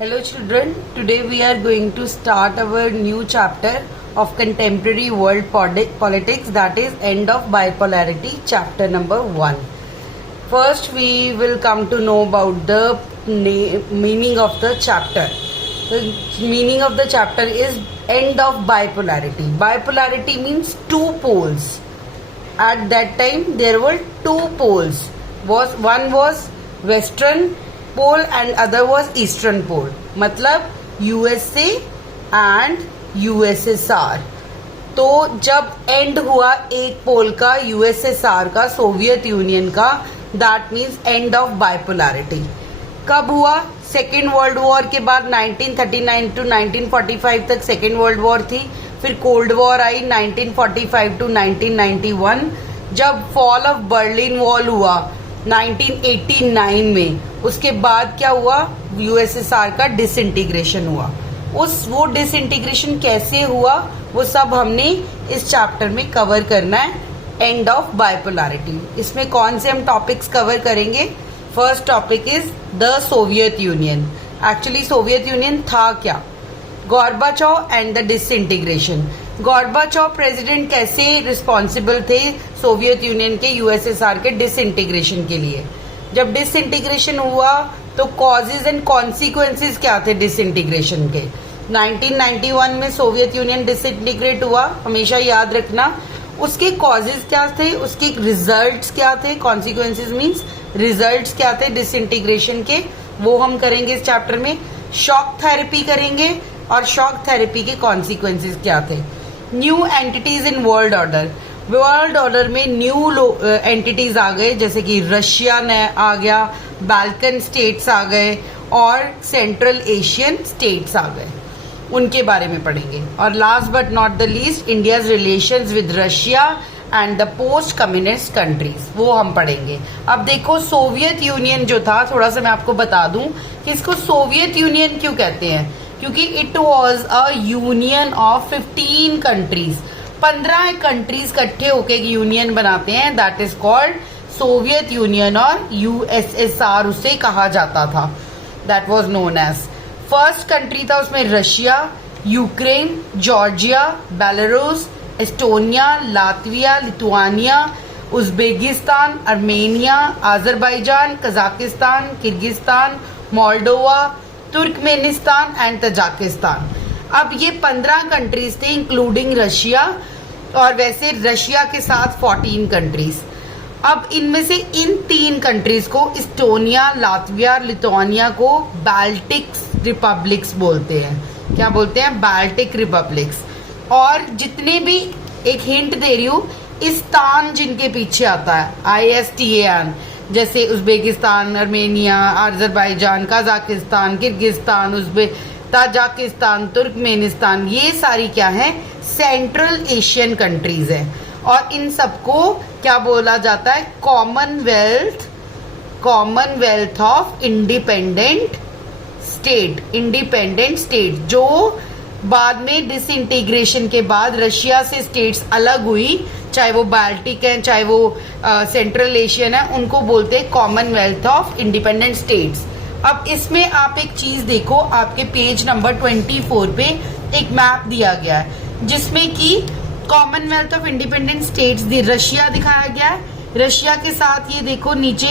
Hello children, today we are going to start our new chapter of contemporary world politics, that is end of bipolarity, chapter number 1. First we will come to know about the meaning of the chapter. The meaning of the chapter is end of bipolarity. Bipolarity means two poles. At that time there were two poles. One was western pole and other was eastern pole, मतलब USA and USSR. तो जब and हुआ एक पोल का, USSR का, Soviet union का, that means end of bipolarity. कब हुआ? सेकेंड वर्ल्ड वॉर के बाद 1939 टू 1945 तक सेकेंड वर्ल्ड वॉर थी. फिर कोल्ड वॉर आई 1945 टू 1991. जब फॉल ऑफ बर्लिन वॉल हुआ 1989 में, उसके बाद क्या हुआ? यूएसएसआर का डिसइंटीग्रेशन हुआ. वो डिसइंटीग्रेशन कैसे हुआ वो सब हमने इस चैप्टर में कवर करना है. End of bipolarity. इसमें कौन से हम टॉपिक्स कवर करेंगे? First topic is the Soviet union. Actually Soviet union था क्या? गॉर्बाचोव एंड द डिसइंटीग्रेशन. गॉर्बाचोव प्रेसिडेंट कैसे रिस्पॉन्सिबल थे सोवियत यूनियन के यूएसएसआर के डिसइंटीग्रेशन के लिए? जब डिसइंटीग्रेशन हुआ तो कॉजेज एंड कॉन्सिक्वेंसेस क्या थे डिसइंटीग्रेशन के? 1991 में सोवियत यूनियन डिसइंटीग्रेट हुआ, हमेशा याद रखना. उसके कॉजेज क्या थे, उसके रिजल्ट्स क्या थे, कॉन्सिक्वेंसेस मीन्स रिजल्ट्स क्या थे डिसइंटीग्रेशन के, वो हम करेंगे इस चैप्टर में. शॉक थेरेपी करेंगे और शॉक थेरेपी के कॉन्सिक्वेंसेस क्या थे. New entities in world order. World order में न्यू एंटिटीज आ गए, जैसे कि रशिया ने आ गया, बाल्कन स्टेट्स आ गए और सेंट्रल एशियन स्टेट्स आ गए. उनके बारे में पढ़ेंगे. और last but not the least, India's relations with Russia and the post communist countries, वो हम पढ़ेंगे. अब देखो सोवियत यूनियन जो था, थोड़ा सा मैं आपको बता दूं कि इसको सोवियत यूनियन क्यों कहते हैं. क्योंकि it was a union of 15 countries. 15 countries इकट्ठे होके यूनियन बनाते हैं, that is called Soviet Union और यूएसएसआर उसे कहा जाता था. That was known as. First country था उसमें Russia, Ukraine, Georgia, Belarus, Estonia, Latvia, Lithuania, Uzbekistan, Armenia, Azerbaijan, Kazakhstan, Kyrgyzstan, Moldova, Turkmenistan and Tajikistan. अब ये 15 कंट्रीज थे इंक्लूडिंग रशिया, और वैसे रशिया के साथ 14 कंट्रीज. अब इनमें से इन 3 कंट्रीज को, इस्टोनिया, लातविया, लिथुआनिया को बाल्टिक रिपब्लिक्स बोलते हैं. क्या बोलते हैं? Baltic republics. और जितने भी, एक हिंट दे रही हूँ, इस्तान जिनके पीछे आता है, ISTAN, जैसे Uzbekistan, Armenia, Azerbaijan, Kazakhstan, Kyrgyzstan, Tajikistan, Turkmenistan, ये सारी क्या है? सेंट्रल एशियन कंट्रीज हैं. और इन सबको क्या बोला जाता है? Commonwealth of independent state. जो बाद में डिसइंटीग्रेशन के बाद रशिया से स्टेट्स अलग हुई, चाहे वो बाल्टिक है, चाहे वो सेंट्रल एशियन है, उनको बोलते हैं कॉमनवेल्थ ऑफ इंडिपेंडेंट स्टेट्स. अब इसमें आप एक चीज देखो, आपके पेज नंबर 24 पे एक मैप दिया गया है जिसमें कि Commonwealth of independent states Russia दिखाया गया है. रशिया के साथ ये देखो नीचे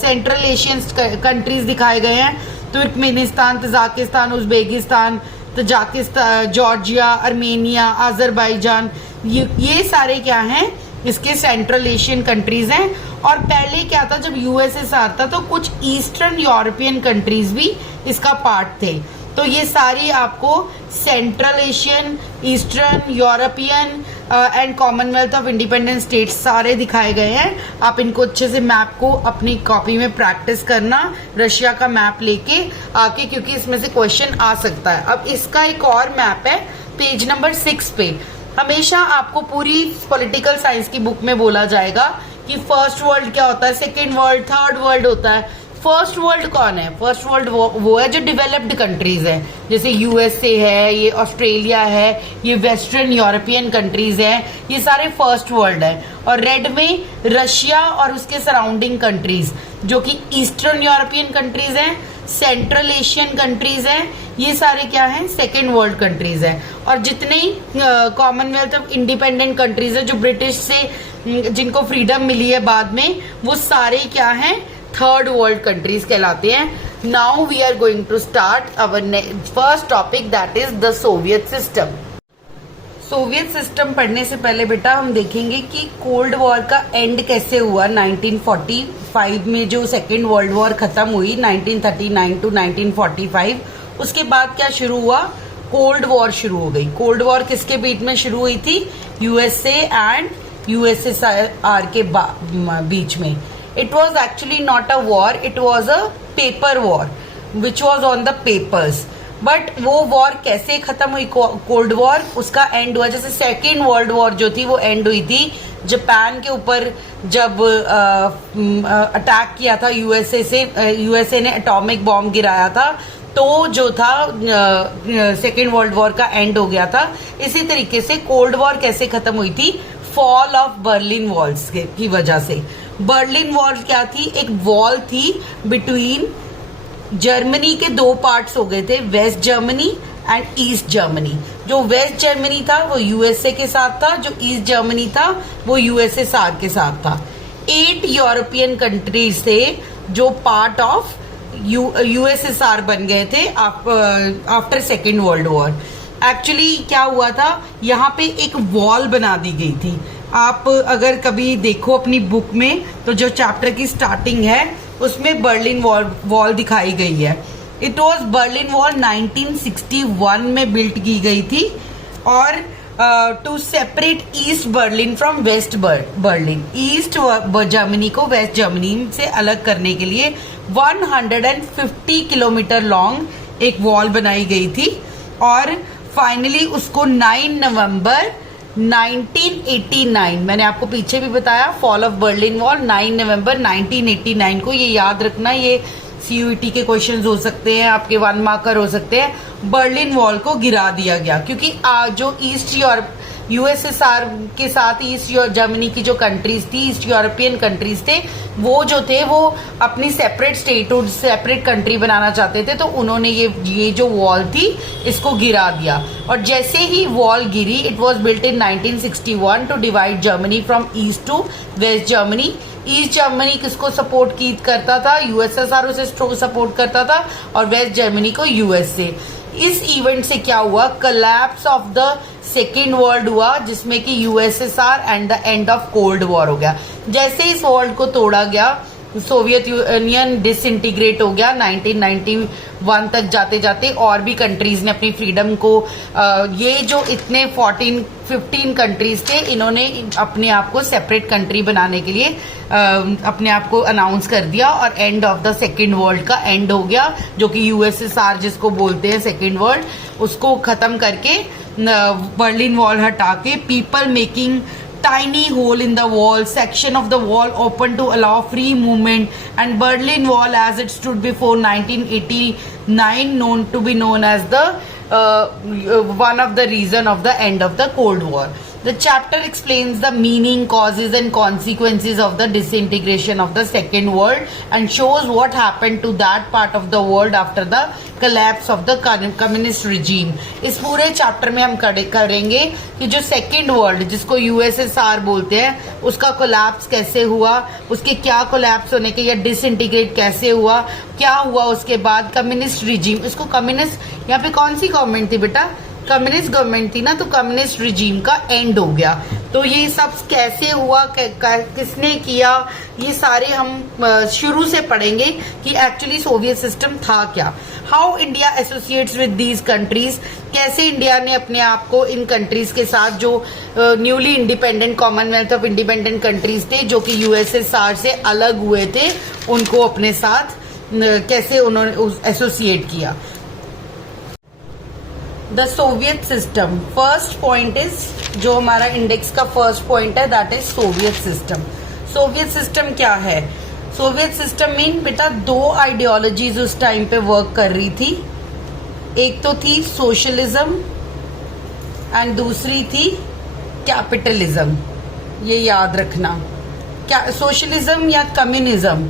सेंट्रल एशियन कंट्रीज दिखाए गए हैं, Turkmenistan, Tajikistan, Uzbekistan, Tajikistan, Georgia, Armenia, Azerbaijan, ये सारे क्या हैं? इसके सेंट्रल एशियन कंट्रीज हैं. और पहले क्या था, जब यूएसएसआर था तो कुछ ईस्टर्न यूरोपियन कंट्रीज भी इसका पार्ट थे. तो ये सारी आपको central Asian, eastern European and Commonwealth of independent states सारे दिखाए गए हैं. आप इनको अच्छे से मैप को अपनी कॉपी में प्रैक्टिस करना, रशिया का मैप लेके आके, क्योंकि इसमें से क्वेश्चन आ सकता है. अब इसका एक और मैप है पेज नंबर 6 पे. हमेशा आपको पूरी पॉलिटिकल साइंस की बुक में बोला जाएगा कि फर्स्ट वर्ल्ड क्या होता है, सेकेंड वर्ल्ड, थर्ड वर्ल्ड होता है. फर्स्ट वर्ल्ड कौन है? फर्स्ट वर्ल्ड वो है जो डेवलप्ड कंट्रीज है, जैसे यूएसए है, ये ऑस्ट्रेलिया है, ये वेस्टर्न यूरोपियन कंट्रीज है, ये सारे फर्स्ट वर्ल्ड है. और रेड में रशिया और उसके सराउंडिंग कंट्रीज जो कि ईस्टर्न यूरोपियन कंट्रीज हैं. सेंट्रल एशियन कंट्रीज हैं, ये सारे क्या हैं, सेकेंड वर्ल्ड कंट्रीज हैं। और जितने कॉमनवेल्थ ऑफ इंडिपेंडेंट कंट्रीज है जो ब्रिटिश से जिनको फ्रीडम मिली है बाद में, वो सारे क्या हैं, थर्ड वर्ल्ड कंट्रीज कहलाते हैं। Now we are going to start our first topic, that is the Soviet system. Soviet system पढ़ने से पहले बेटा हम देखेंगे कि कोल्ड वॉर का एंड कैसे हुआ। 1945 में जो सेकेंड वर्ल्ड वॉर खत्म हुई 1939 टू 1945, उसके बाद क्या शुरू हुआ, कोल्ड वॉर शुरू हो गई। कोल्ड वॉर किसके बीच में शुरू हुई थी, यूएसए एंड यूएसएसआर के बीच में। It was actually not a war, it was a paper war which was on the papers. But वो वॉर कैसे खत्म हुई, कोल्ड वॉर, उसका एंड हुआ जैसे सेकेंड वर्ल्ड वॉर जो थी वो एंड हुई थी जापान के ऊपर जब अटैक किया था यूएसए से, यूएसए ने एटॉमिक बॉम्ब गिराया था, तो जो था सेकेंड वर्ल्ड वॉर का एंड हो गया था। इसी तरीके से कोल्ड वॉर कैसे खत्म हुई थी, फॉल ऑफ बर्लिन वॉल्स की वजह से। बर्लिन वॉल क्या थी, एक वॉल थी बिटवीन जर्मनी के दो पार्ट्स हो गए थे, West Germany and East Germany. जो वेस्ट जर्मनी था वो यूएसए के साथ था, जो ईस्ट जर्मनी था वो यूएसएसआर के साथ था। 8 यूरोपियन कंट्रीज थे जो पार्ट ऑफ यूएसएसआर बन गए थे after second world war. Actually क्या हुआ था, यहाँ पे एक वॉल बना दी गई थी। आप अगर कभी देखो अपनी बुक में तो जो चैप्टर की स्टार्टिंग है उसमें बर्लिन वॉल दिखाई गई है। इट वॉज बर्लिन वॉल 1961 में बिल्ट की गई थी और to separate East Berlin from West Berlin, East Germany को वेस्ट जर्मनी से अलग करने के लिए 150 किलोमीटर लॉन्ग एक वॉल बनाई गई थी। और फाइनली उसको 9 नवंबर 1989, मैंने आपको पीछे भी बताया, फॉल ऑफ बर्लिन वॉल 9 नवंबर 1989 को, ये याद रखना, ये सीयूईटी के क्वेश्चंस हो सकते हैं, आपके 1 मार्कर हो सकते हैं। बर्लिन वॉल को गिरा दिया गया क्योंकि जो ईस्ट यूरोप यूएसएसआर के साथ ईस्ट जर्मनी की जो कंट्रीज थी, ईस्ट यूरोपियन कंट्रीज थे, वो जो थे वो अपनी सेपरेट स्टेटहुड, सेपरेट कंट्री बनाना चाहते थे, तो उन्होंने ये जो वॉल थी इसको गिरा दिया। और जैसे ही वॉल गिरी, it was built in 1961 to divide Germany from East to West Germany. East Germany किसको सपोर्ट करता था, यूएसएसआर उसे सपोर्ट करता था, और वेस्ट जर्मनी को यूएसए। इस इवेंट से क्या हुआ, collapse of the second world हुआ, जिसमें कि USSR and the end of cold war हो गया। जैसे इस वर्ल्ड को तोड़ा गया, सोवियत यूनियन डिसइंटीग्रेट हो गया 1991 तक जाते जाते, और भी कंट्रीज ने अपनी फ्रीडम को ये जो इतने 15 कंट्रीज थे, इन्होंने अपने आप को सेपरेट कंट्री बनाने के लिए अपने आप को अनाउंस कर दिया, और end of the second world का एंड हो गया, जो कि यूएसएसआर जिसको बोलते हैं सेकेंड वर्ल्ड, उसको खत्म करके बर्लिन वॉल हटा के people making tiny hole in the wall, section of the wall open to allow free movement, and Berlin Wall as it stood before 1989 known to be known as the one of the reason of the end of the Cold War. The chapter explains the meaning, causes and consequences of the disintegration of the second world and shows what happened to that part of the world after the collapse of the communist regime. इस पूरे chapter में हम करेंगे कि जो second world, जिसको USSR बोलते हैं, उसका कोलैप्स कैसे हुआ, उसके क्या कोलैप्स होने के या डिसइंटीग्रेट कैसे हुआ, क्या हुआ उसके बाद कम्युनिस्ट रिजीम, इसको कम्युनिस्ट, यहाँ पे कौन सी गवर्नमेंट थी बेटा, कम्युनिस्ट गवर्नमेंट थी ना, तो कम्युनिस्ट रिजीम का एंड हो गया। तो ये सब कैसे हुआ, किसने किया, ये सारे हम शुरू से पढ़ेंगे कि एक्चुअली सोवियत सिस्टम था क्या। How India associates with these countries, कैसे इंडिया ने अपने आप को इन कंट्रीज के साथ, जो newly independent Commonwealth of independent countries थे, जो कि यूएसएसआर से अलग हुए थे, उनको अपने साथ कैसे उन्होंने एसोसिएट किया। The Soviet system, first point is, जो हमारा इंडेक्स का फर्स्ट पॉइंट है, that is Soviet system. Soviet system क्या है, सोवियत सिस्टम मीन बेटा 2 आइडियोलॉजीज उस टाइम पे वर्क कर रही थी। एक तो थी सोशलिज्म एंड दूसरी थी कैपिटलिज्म, ये याद रखना। क्या सोशलिज्म या कम्युनिज्म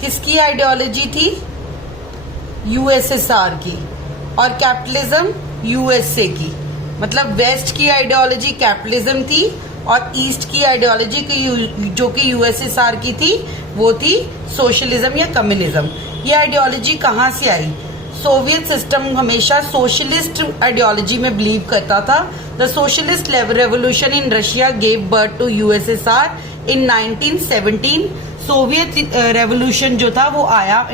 किसकी आइडियोलॉजी थी, यूएसएसआर की और कैपिटलिज्म यूएसए की। मतलब वेस्ट की आइडियोलॉजी कैपिटलिज्म थी और ईस्ट की आइडियोलॉजी जो कि यूएसएसआर की थी वो थी सोशलिज्म या कम्युनिज्म। ये आइडियोलॉजी कहाँ से आई? सोवियत सिस्टम हमेशा सोशलिस्ट आइडियोलॉजी में बिलीव करता था। The socialist revolution in Russia gave birth to USSR in 1917। Soviet revolution जो था वो आया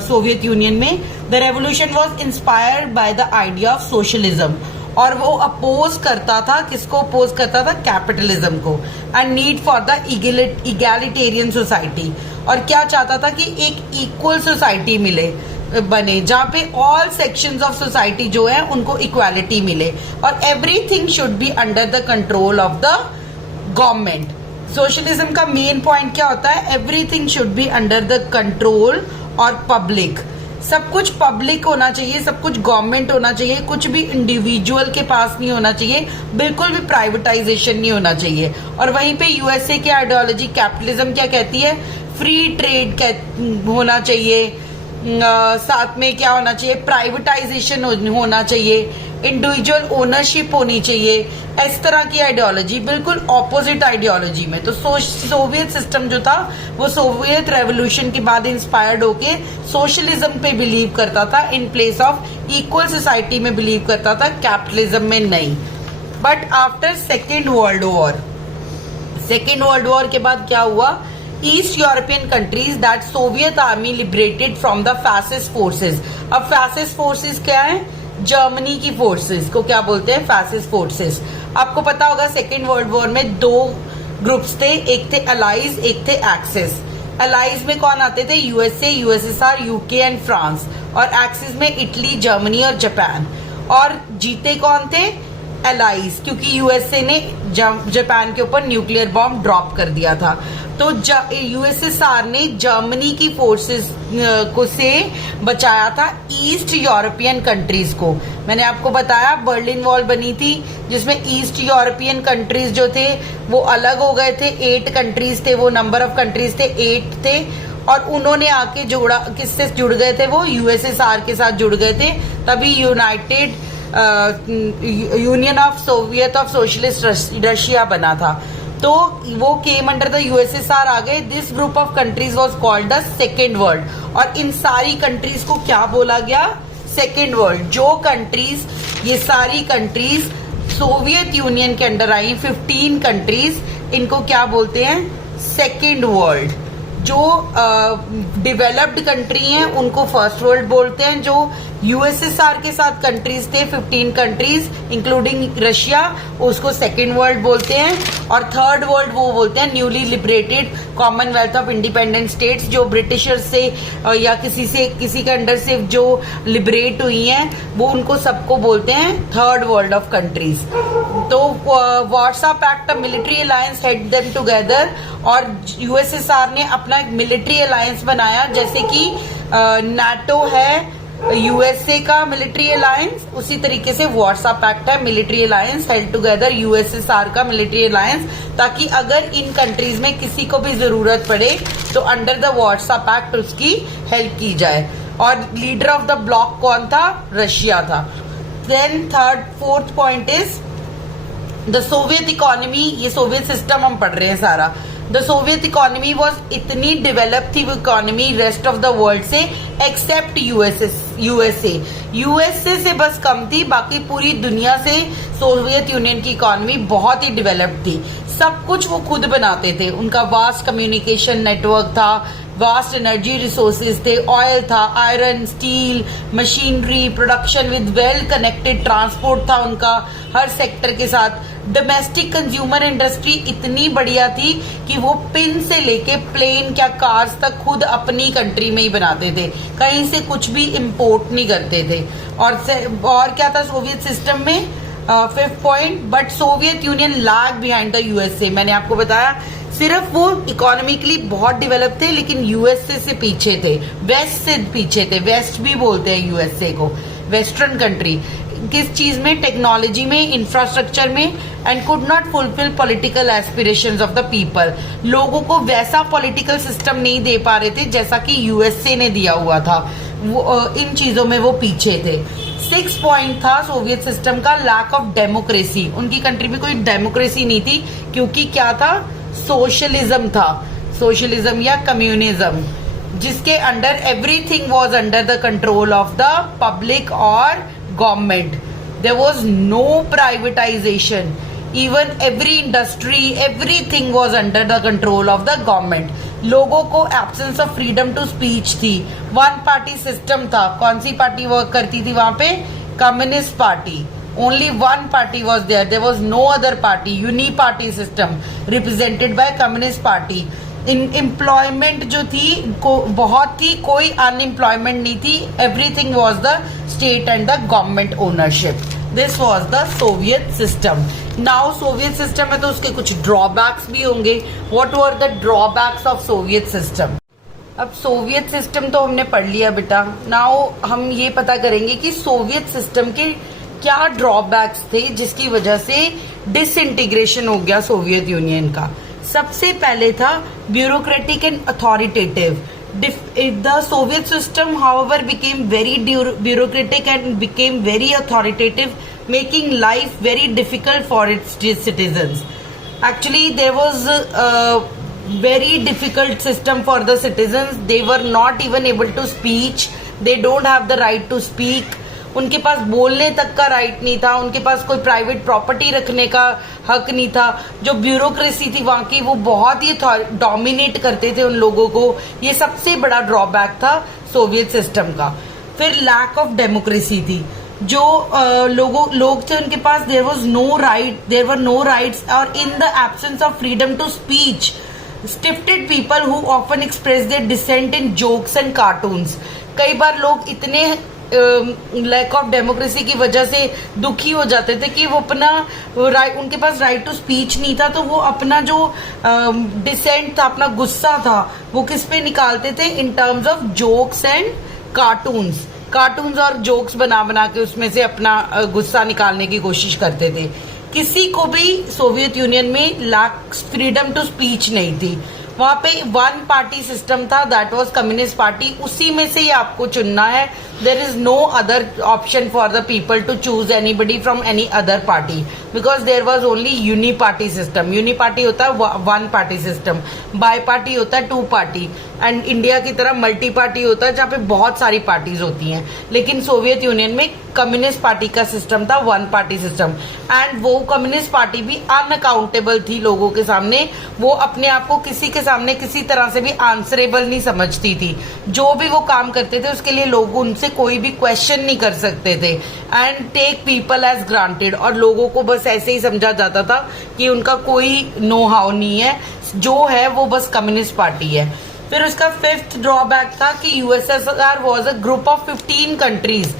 सोवियत यूनियन में। The revolution was inspired by the idea of socialism और वो अपोज करता था, किसको अपोज करता था? कैपिटलिज्म को। And need for the egalitarian society, और क्या चाहता था कि एक इक्वल सोसाइटी मिले बने जहां पे ऑल सेक्शंस ऑफ सोसाइटी जो है उनको इक्वालिटी मिले और everything should be under the control of the government. Socialism का मेन पॉइंट क्या होता है? Everything should be under the control और पब्लिक। सब कुछ पब्लिक होना चाहिए, सब कुछ गवर्नमेंट होना चाहिए, कुछ भी इंडिविजुअल के पास नहीं होना चाहिए, बिल्कुल भी प्राइवेटाइजेशन नहीं होना चाहिए। और वहीं पे यूएसए की आइडियोलॉजी कैपिटलिज्म क्या कहती है? फ्री ट्रेड होना चाहिए, साथ में क्या होना चाहिए? प्राइवेटाइजेशन होना चाहिए, इंडिविजुअल ओनरशिप होनी चाहिए। इस तरह की आइडियोलॉजी बिल्कुल ऑपोजिट आइडियोलॉजी में। तो सोवियत सिस्टम जो था वो सोवियत रेवोल्यूशन के बाद इंस्पायर्ड होके सोशलिज्म पे बिलीव करता था in place of equal society में बिलीव करता था, कैपिटलिज्म में नहीं। But after second world war के बाद क्या हुआ? East European countries that Soviet army liberated from the fascist forces. अब फैसिस्ट फोर्सेस क्या है? जर्मनी की फोर्सेस को क्या बोलते हैं? Fascist forces. आपको पता होगा सेकेंड वर्ल्ड वॉर में दो ग्रुप्स थे, एक थे अलाइज, एक थे एक्सिस। अलाइज में कौन आते थे? USA, USSR, UK and France. और एक्सिस में इटली, जर्मनी और जापान। और जीते कौन थे? अलाइज, क्योंकि यूएसए ने जापान के ऊपर न्यूक्लियर बॉम्ब ड्रॉप कर दिया था। तो यूएसएसआर ने जर्मनी की फोर्सेस को से बचाया था ईस्ट यूरोपियन कंट्रीज को। मैंने आपको बताया बर्लिन वॉल बनी थी जिसमें ईस्ट यूरोपियन कंट्रीज जो थे वो अलग हो गए थे। 8 कंट्रीज थे, वो नंबर ऑफ कंट्रीज थे 8 थे और उन्होंने आके जोड़ा, किससे जुड़ गए थे? वो यूएसएसआर के साथ जुड़ गए थे, तभी United union of Soviet of socialist Russia बना था। तो वो केम अंडर द यूएसएसआर आ गए। This group of countries was called the second world. और इन सारी कंट्रीज को क्या बोला गया? Second world. जो कंट्रीज, ये सारी कंट्रीज सोवियत यूनियन के अंडर आई, 15 कंट्रीज, इनको क्या बोलते हैं? Second world. जो डेवलप्ड कंट्री हैं उनको फर्स्ट वर्ल्ड बोलते हैं। जो यूएसएसआर के साथ कंट्रीज थे 15 कंट्रीज इंक्लूडिंग रशिया, उसको सेकेंड वर्ल्ड बोलते हैं। और थर्ड वर्ल्ड वो बोलते हैं newly liberated Commonwealth of independent states, जो ब्रिटिशर्स से या किसी के अंडर से जो लिबरेट हुई हैं, वो उनको सबको बोलते हैं थर्ड वर्ल्ड ऑफ कंट्रीज। तो Warsaw pact military alliance held them together, और यूएसएसआर ने अपना एक मिलिट्री अलायंस बनाया, जैसे कि नाटो है यूएसए का मिलिट्री अलायंस, उसी तरीके से वार्सा पैक्ट है military alliance held together USSR का मिलिट्री अलायंस, ताकि अगर इन कंट्रीज में किसी को भी जरूरत पड़े तो अंडर द वार्सा पैक्ट उसकी हेल्प की जाए। और लीडर ऑफ द ब्लॉक कौन था? रशिया था। Then fourth point is the Soviet economy. ये सोवियत सिस्टम हम पढ़ रहे हैं सारा। द सोवियत इकोनॉमी वॉज इतनी डेवलप थी वो economy rest of the world से, एक्सेप्ट यूएसए से बस कम थी। बाकी पूरी दुनिया से सोवियत यूनियन की इकोनॉमी बहुत ही डेवलप्ड थी। सब कुछ वो खुद बनाते थे। उनका वास्ट कम्युनिकेशन नेटवर्क था, वास्ट एनर्जी रिसोर्सेज थे, ऑयल था, iron, steel, machinery, production with well connected transport था उनका हर सेक्टर के साथ। डोमेस्टिक कंज्यूमर इंडस्ट्री इतनी बढ़िया थी कि वो पिन से लेके प्लेन क्या कार्स तक खुद अपनी कंट्री में ही बनाते थे, कहीं से कुछ भी इंपोर्ट नहीं करते थे। और क्या था सोवियत सिस्टम में? Fifth point, but Soviet union lag behind the USA. मैंने आपको बताया सिर्फ वो इकोनॉमिकली बहुत डेवलप थे लेकिन यूएसए से पीछे थे, वेस्ट से पीछे थे। वेस्ट भी बोलते हैं यूएसए को, वेस्टर्न कंट्री। किस चीज में? टेक्नोलॉजी में, इंफ्रास्ट्रक्चर में, and could not fulfil political aspirations of the people. लोगों को वैसा पॉलिटिकल सिस्टम नहीं दे पा रहे थे जैसा कि यूएसए ने दिया हुआ था। इन चीजों में वो पीछे थे। 6 पॉइंट था सोवियत सिस्टम का, लैक ऑफ डेमोक्रेसी। उनकी कंट्री में कोई डेमोक्रेसी नहीं थी, क्योंकि क्या था, सोशलिज्म था, सोशलिज्म या कम्युनिज्म, जिसके under everything was under the control of the public और government. There was no privatisation, even every industry, everything was under the control of the government. लोगों को absence of freedom to speech थी। One party system था। कौन सी party work करती थी वहां पे? Communist party. Only one party was there was no other party. Uni party system represented by communist party. Employment जो थी बहुत थी, कोई अनएम्प्लॉयमेंट नहीं थी। Everything was the state and the government ownership. This was the Soviet system. Now Soviet system है तो उसके कुछ ड्रॉबैक्स भी होंगे। What were the drawbacks of Soviet system? अब सोवियत सिस्टम तो हमने पढ़ लिया बेटा। नाउ हम ये पता करेंगे कि सोवियत सिस्टम के क्या ड्रॉबैक्स थे जिसकी वजह से डिसइंटीग्रेशन हो गया सोवियत यूनियन का। सबसे पहले था bureaucratic and authoritative. The Soviet system, however, became very bureaucratic and became very authoritative, making life very difficult for its citizens. Actually, there was a very difficult system for the citizens. They were not even able to speak. They don't have the right to speak. उनके पास बोलने तक का right नहीं था। उनके पास कोई private property रखने का हक नहीं था। जो ब्यूरोक्रेसी थी वहां की, वो बहुत ही डोमिनेट करते थे उन लोगों को। ये सबसे बड़ा ड्रॉबैक था सोवियत सिस्टम का। फिर लैक ऑफ डेमोक्रेसी थी। जो लोग थे उनके पास देयर वर नो राइट्स, और in the absence of freedom to speech, stifled people who often express their dissent in jokes and cartoons. कई बार लोग इतने लैक ऑफ डेमोक्रेसी की वजह से दुखी हो जाते थे कि वो अपना उनके पास राइट टू स्पीच नहीं था, तो वो अपना जो डिसेंट था, अपना गुस्सा था, वो किस पे निकालते थे? In terms of jokes and cartoons और जोक्स बना बना के उसमें से अपना गुस्सा निकालने की कोशिश करते थे। किसी को भी सोवियत यूनियन में लैक फ्रीडम टू स्पीच नहीं थी। वहां पे वन पार्टी सिस्टम था, दैट वाज कम्युनिस्ट पार्टी। उसी में से ही आपको चुनना है। There is no other option for the people to choose anybody from any other party, because there was only uni party system. Uni party होता है one party system, bi party होता है टू पार्टी, एंड इंडिया की तरह multi party होता है जहाँ पे बहुत सारी पार्टीज होती हैं। लेकिन सोवियत यूनियन में कम्युनिस्ट पार्टी का सिस्टम था, वन पार्टी सिस्टम। एंड वो कम्युनिस्ट पार्टी भी अनअकाउंटेबल थी लोगों के सामने। वो अपने आप को किसी के सामने किसी तरह से भी आंसरेबल नहीं समझती थी। जो भी वो काम करते थे उसके लिए लोग उनसे कोई भी क्वेश्चन नहीं कर सकते थे। And take people as granted, और लोगों को बस ऐसे ही समझा जाता था कि उनका कोई नो हाउ नहीं है, जो है वो बस कम्युनिस्ट पार्टी है। फिर उसका फिफ्थ ड्रॉबैक था कि USSR was a group of 15 countries.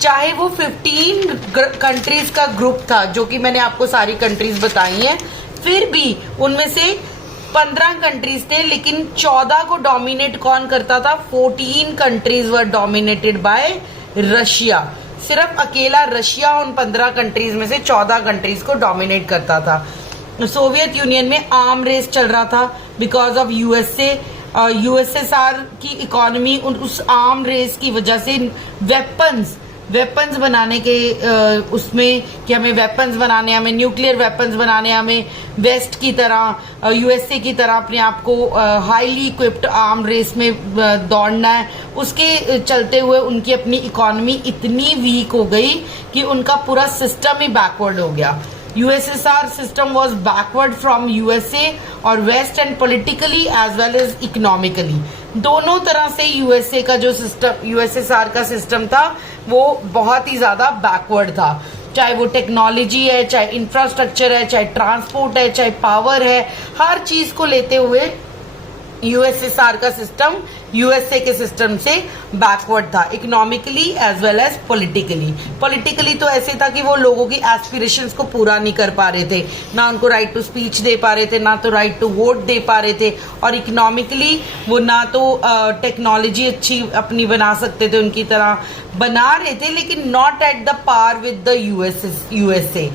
चाहे वो 15 कंट्रीज का ग्रुप था, जो कि मैंने आपको सारी कंट्रीज बताई हैं, फिर भी उनमें से 15 कंट्रीज थे, लेकिन 14 को डोमिनेट कौन करता था? 14 countries were dominated by Russia. सिर्फ अकेला रशिया उन 15 कंट्रीज में से 14 कंट्रीज को डोमिनेट करता था। सोवियत यूनियन में आर्म रेस चल रहा था बिकॉज ऑफ यूएसएसआर की इकोनॉमी उस आर्म रेस की वजह से वेपन्स बनाने के उसमें कि हमें वेपन्स बनाने, हमें न्यूक्लियर वेपन्स बनाने, हमें वेस्ट की तरह यूएसए की तरह अपने आप को हाईली इक्विप्ड आर्म रेस में दौड़ना है। उसके चलते हुए उनकी अपनी इकोनॉमी इतनी वीक हो गई कि उनका पूरा सिस्टम ही बैकवर्ड हो गया। USSR system was backward from USA और West and politically as well as economically. दोनों तरह से यूएसए का जो सिस्टम, यूएसएसआर का सिस्टम था, वो बहुत ही ज्यादा बैकवर्ड था। चाहे वो टेक्नोलॉजी है, चाहे इंफ्रास्ट्रक्चर है, चाहे ट्रांसपोर्ट है, चाहे पावर है, हर चीज को लेते हुए यूएसएसआर का सिस्टम यूएसए के सिस्टम से बैकवर्ड था, economically as well as politically. Politically तो ऐसे था कि वो लोगों की एस्पिरेशंस को पूरा नहीं कर पा रहे थे, ना उनको राइट टू स्पीच दे पा रहे थे, ना तो राइट टू वोट दे पा रहे थे, और इकोनॉमिकली वो ना तो टेक्नोलॉजी अच्छी अपनी बना सकते थे, उनकी तरह बना रहे थे, लेकिन not at the par with the USA.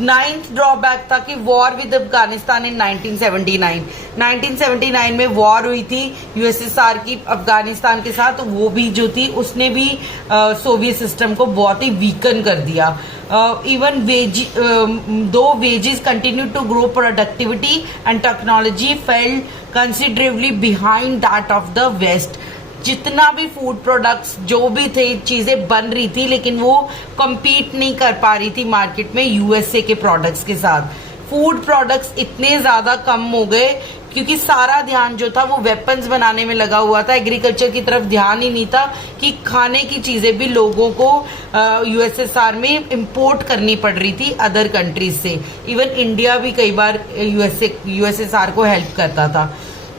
Ninth drawback था कि वॉर विद अफगानिस्तान इन 1979। 1979 में वॉर हुई थी यूएसएसआर की अफगानिस्तान के साथ, वो भी जो थी उसने भी सोवियत सिस्टम को बहुत ही वीकन कर दिया। Even though wages continue to grow, productivity and technology fell considerably behind that of the West. जितना भी फूड प्रोडक्ट्स जो भी थे चीजें बन रही थी, लेकिन वो compete नहीं कर पा रही थी मार्केट में यूएसए के प्रोडक्ट्स के साथ। फूड प्रोडक्ट्स इतने ज्यादा कम हो गए क्योंकि सारा ध्यान जो था वो वेपन्स बनाने में लगा हुआ था, एग्रीकल्चर की तरफ ध्यान ही नहीं था कि खाने की चीजें भी लोगों को यूएसएसआर में इंपोर्ट करनी पड़ रही थी अदर कंट्रीज से। इवन इंडिया भी कई बार यूएसएसआर को हेल्प करता था।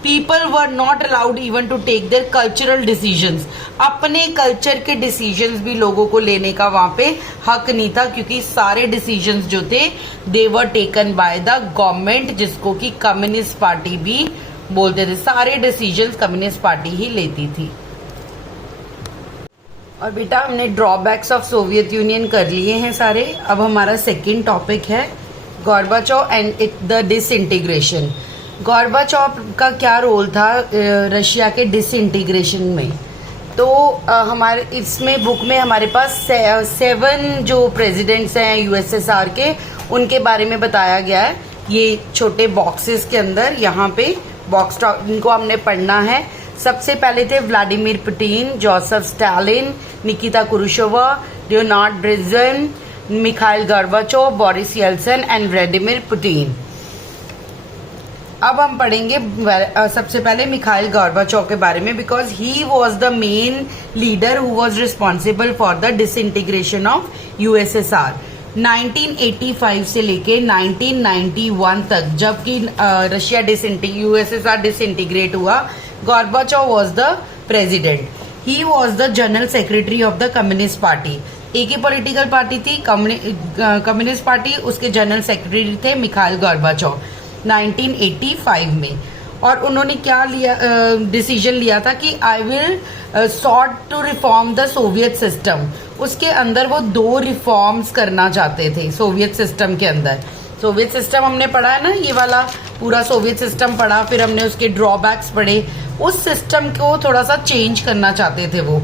People were not allowed even to take their cultural decisions. अपने कल्चर के डिसीजंस भी लोगों को लेने का वहां पे हक नहीं था, क्योंकि सारे डिसीजंस जो थे they were taken by the government, जिसको कि कम्युनिस्ट पार्टी भी बोलते थे। सारे डिसीजंस कम्युनिस्ट पार्टी ही लेती थी। और बेटा हमने ड्रॉबैक्स ऑफ सोवियत यूनियन कर लिए हैं सारे। अब हमारा सेकेंड टॉपिक है Gorbachev and the disintegration. Gorbachev का क्या रोल था रशिया के डिसइंटीग्रेशन में? तो हमारे इसमें बुक में हमारे पास 7 जो प्रेसिडेंट्स हैं यूएसएसआर के, उनके बारे में बताया गया है। ये छोटे बॉक्सेस के अंदर यहाँ पे बॉक्स, इनको हमने पढ़ना है। सबसे पहले थे Vladimir Putin, Joseph Stalin, Nikita Khrushchev, Leonard Brezhnev, Mikhail Gorbachev, Boris Yeltsin and Vladimir Putin. अब हम पढ़ेंगे सबसे पहले मिखाइल गोर्बाचोव के बारे में, because he was the main leader who was responsible for the disintegration of USSR. 1985 से लेके 1991 तक, जबकि रशिया यूएसएसआर डिसइंटीग्रेट हुआ, Gorbachev was the president. He was the general secretary of the communist party. एक ही political party थी communist party, उसके general secretary थे Mikhail Gorbachev 1985 में। और उन्होंने क्या लिया डिसीजन लिया था कि I will sought to reform the Soviet system. उसके अंदर वो 2 रिफॉर्म्स करना चाहते थे सोवियत सिस्टम के अंदर। सोवियत सिस्टम हमने पढ़ा है ना, ये वाला पूरा सोवियत सिस्टम पढ़ा, फिर हमने उसके ड्रॉबैक्स पढ़े। उस सिस्टम को थोड़ा सा चेंज करना चाहते थे वो।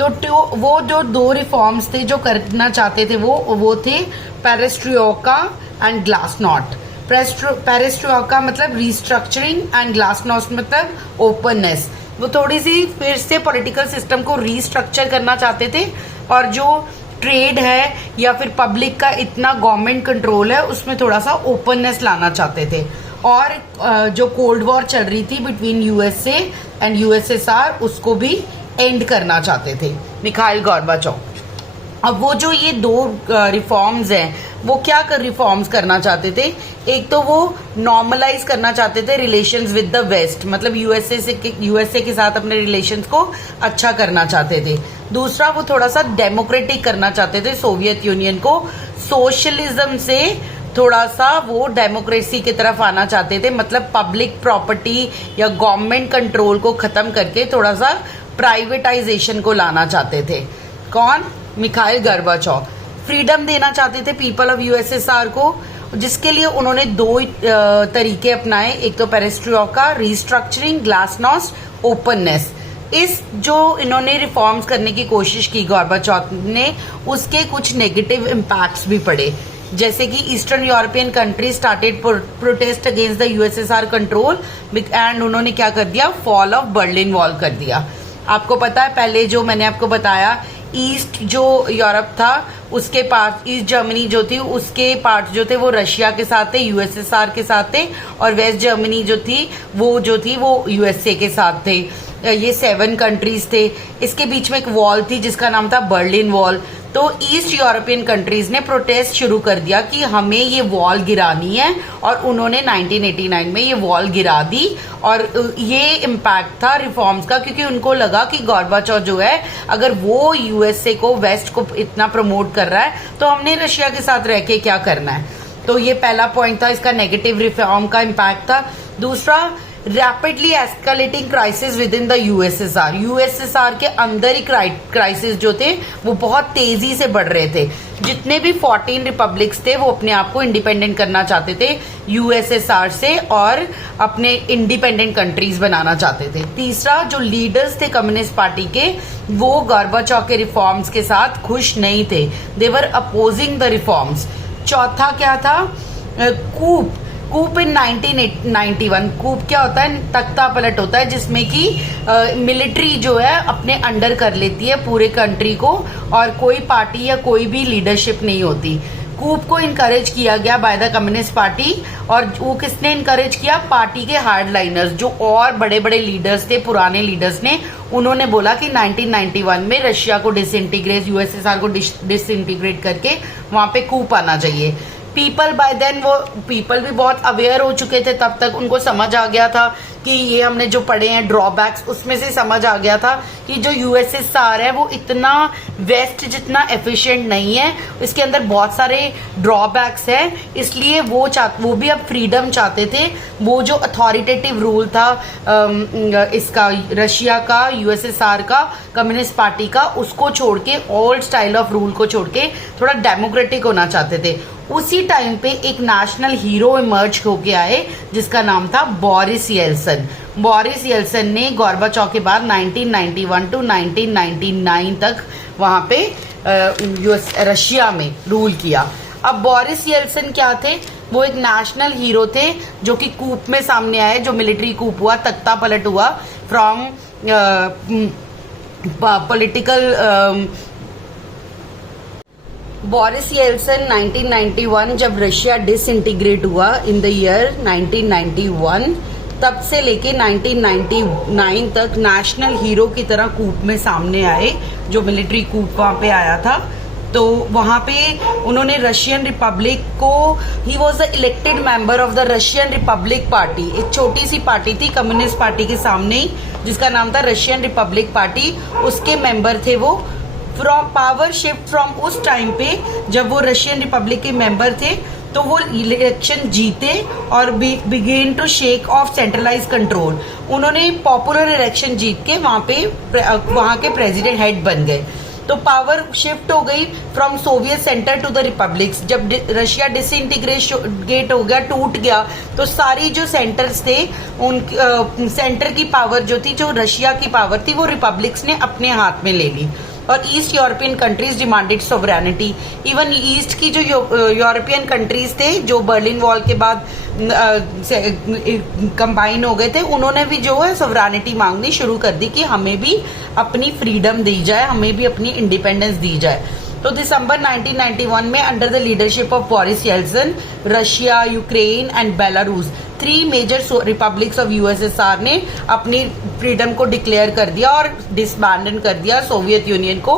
तो वो जो 2 रिफॉर्म्स थे जो करना चाहते थे वो थे पेरेस्ट्रोइका एंड ग्लासनॉस्ट। पेरेस्ट्रोइका मतलब रिस्ट्रक्चरिंग एंड ग्लासनॉस्ट मतलब ओपननेस। वो थोड़ी सी फिर से पॉलिटिकल सिस्टम को रिस्ट्रक्चर करना चाहते थे, और जो ट्रेड है या फिर पब्लिक का इतना गवर्नमेंट कंट्रोल है उसमें थोड़ा सा ओपननेस लाना चाहते थे। और जो कोल्ड वॉर चल रही थी बिटवीन यूएसए एंड यूएसएसआर, उसको भी एंड करना चाहते थे मिखाइल गोर्बाचोव। अब वो जो ये 2 रिफॉर्म्स हैं, वो क्या रिफॉर्म्स करना चाहते थे? एक तो वो नॉर्मलाइज करना चाहते थे रिलेशंस विद द वेस्ट, मतलब यूएसए के साथ अपने रिलेशंस को अच्छा करना चाहते थे। दूसरा, वो थोड़ा सा डेमोक्रेटिक करना चाहते थे सोवियत यूनियन को, सोशलिज्म से थोड़ा सा वो डेमोक्रेसी की तरफ आना चाहते थे, मतलब पब्लिक प्रॉपर्टी या गवर्नमेंट कंट्रोल को खत्म करके थोड़ा सा प्राइवेटाइजेशन को लाना चाहते थे। कौन? Mikhail Gorbachev. फ्रीडम देना चाहते थे पीपल ऑफ यूएसएसआर को, जिसके लिए उन्होंने 2 तरीके अपनाए। एक तो पेरेस्ट्रोइका, रिस्ट्रक्चरिंग, ग्लासनॉस्ट, ओपननेस। इस जो इन्होंने रिफॉर्म्स करने की कोशिश की गोर्बाचोव ने, उसके कुछ नेगेटिव इम्पैक्ट्स भी पड़े, जैसे कि eastern European country started protest against the USSR control and उन्होंने क्या कर दिया? फॉल ऑफ बर्लिन वॉल कर दिया। आपको पता है पहले जो मैंने आपको बताया, ईस्ट जो यूरोप था उसके पार्ट, ईस्ट जर्मनी जो थी उसके पार्ट जो थे वो रशिया के साथ थे, यूएसएसआर के साथ थे, और वेस्ट जर्मनी जो थी वो यूएसए के साथ थे। ये 7 कंट्रीज थे। इसके बीच में एक वॉल थी जिसका नाम था बर्लिन वॉल। तो ईस्ट यूरोपियन कंट्रीज ने प्रोटेस्ट शुरू कर दिया कि हमें ये वॉल गिरानी है, और उन्होंने 1989 में ये वॉल गिरा दी। और ये इम्पैक्ट था रिफॉर्म्स का, क्योंकि उनको लगा कि गोर्बाचोव जो है, अगर वो यूएसए को, वेस्ट को इतना प्रमोट कर रहा है, तो हमने रशिया के साथ रह के क्या करना है। तो ये पहला पॉइंट था, इसका नेगेटिव रिफॉर्म का इम्पैक्ट था। दूसरा, rapidly escalating crisis with in the USSR, USSR के अंदर ही क्राइसिस जो थे वो बहुत तेजी से बढ़ रहे थे। जितने भी 14 रिपब्लिक्स थे वो अपने आप को इंडिपेंडेंट करना चाहते थे यूएसएसआर से और अपने इंडिपेंडेंट कंट्रीज बनाना चाहते थे। तीसरा, जो लीडर्स थे कम्युनिस्ट पार्टी के वो गोर्बाचोव के रिफॉर्म्स के साथ खुश नहीं थे, they were opposing the reforms. चौथा क्या था, कूप इन 1991। कूप क्या होता है, तख्ता पलट होता है जिसमें कि मिलिट्री जो है अपने अंडर कर लेती है पूरे कंट्री को और कोई पार्टी या कोई भी लीडरशिप नहीं होती। कूप को इनकरेज किया गया बाय द कम्युनिस्ट पार्टी, और वो किसने इनकरेज किया, पार्टी के हार्डलाइनर्स जो और बड़े बड़े लीडर्स थे, पुराने लीडर्स ने। उन्होंने बोला कि 1991 में रशिया को डिसइंटीग्रेट, यूएसएसआर को डिसइंटीग्रेट करके वहां पे कूप आना चाहिए। पीपल बाय देन, वो पीपल भी बहुत अवेयर हो चुके थे तब तक, उनको समझ आ गया था कि ये हमने जो पढ़े हैं ड्रॉबैक्स, उसमें से समझ आ गया था कि जो यूएसएसआर है वो इतना वेस्ट जितना एफिशिएंट नहीं है, इसके अंदर बहुत सारे ड्रॉबैक्स हैं, इसलिए वो भी अब फ्रीडम चाहते थे। वो जो अथॉरिटेटिव रूल था इसका, रशिया का, यूएसएसआर का, कम्युनिस्ट पार्टी का, उसको छोड़ के, ओल्ड स्टाइल ऑफ रूल को छोड़ के थोड़ा डेमोक्रेटिक होना चाहते थे। उसी टाइम पे एक नेशनल हीरो इमर्ज होके आए जिसका नाम था बोरिस येल्सन। बोरिस येल्सन ने गोर्बाचोव के बाद 1991 टू 1999 तक वहां पे रशिया में रूल किया। अब बोरिस येल्सन क्या थे, वो एक नेशनल हीरो थे जो कि कूप में सामने आए, जो मिलिट्री कूप हुआ, तख्ता पलट हुआ फ्रॉम पॉलिटिकल। बोरिस येल्सन 1991 जब रशिया डिसइंटीग्रेट हुआ इन द ईयर 1991, तब से लेके 1999 तक नेशनल हीरो की तरह कूप में सामने आए, जो मिलिट्री कूप वहां पे आया था। तो वहां पे उन्होंने रशियन रिपब्लिक को, he was the elected member of the Russian Republic party, एक छोटी सी पार्टी थी कम्युनिस्ट पार्टी के सामने ही जिसका नाम था रशियन रिपब्लिक पार्टी, उसके मेंबर थे वो। फ्रॉम पावर शिफ्ट फ्रॉम उस टाइम पे जब वो रशियन रिपब्लिक के मेंबर थे तो वो इलेक्शन जीते और began to shake off centralize control. उन्होंने पॉपुलर इलेक्शन जीत के वहां के प्रेसिडेंट हेड बन गए। तो पावर शिफ्ट हो गई from Soviet centre to the republics. जब रशिया डिसइंटीग्रेट हो गया, टूट गया, तो सारी जो सेंटर्स थे उन सेंटर की पावर जो थी, जो रशिया की पावर थी, वो रिपब्लिक्स ने अपने हाथ में ले ली। और east European countries demanded sovereignty. Even east की जो यूरोपियन कंट्रीज थे जो बर्लिन वॉल के बाद कंबाइन हो गए थे, उन्होंने भी जो है सोवरेनिटी मांगनी शुरू कर दी कि हमें भी अपनी फ्रीडम दी जाए, हमें भी अपनी इंडिपेंडेंस दी जाए। तो दिसंबर 1991 में under the leadership of Boris Yeltsin, Russia, Ukraine and Belarus, 3 major republics of USSR ने अपनी फ्रीडम को डिक्लेयर कर दिया और डिसबैंडन कर दिया, सोवियत यूनियन को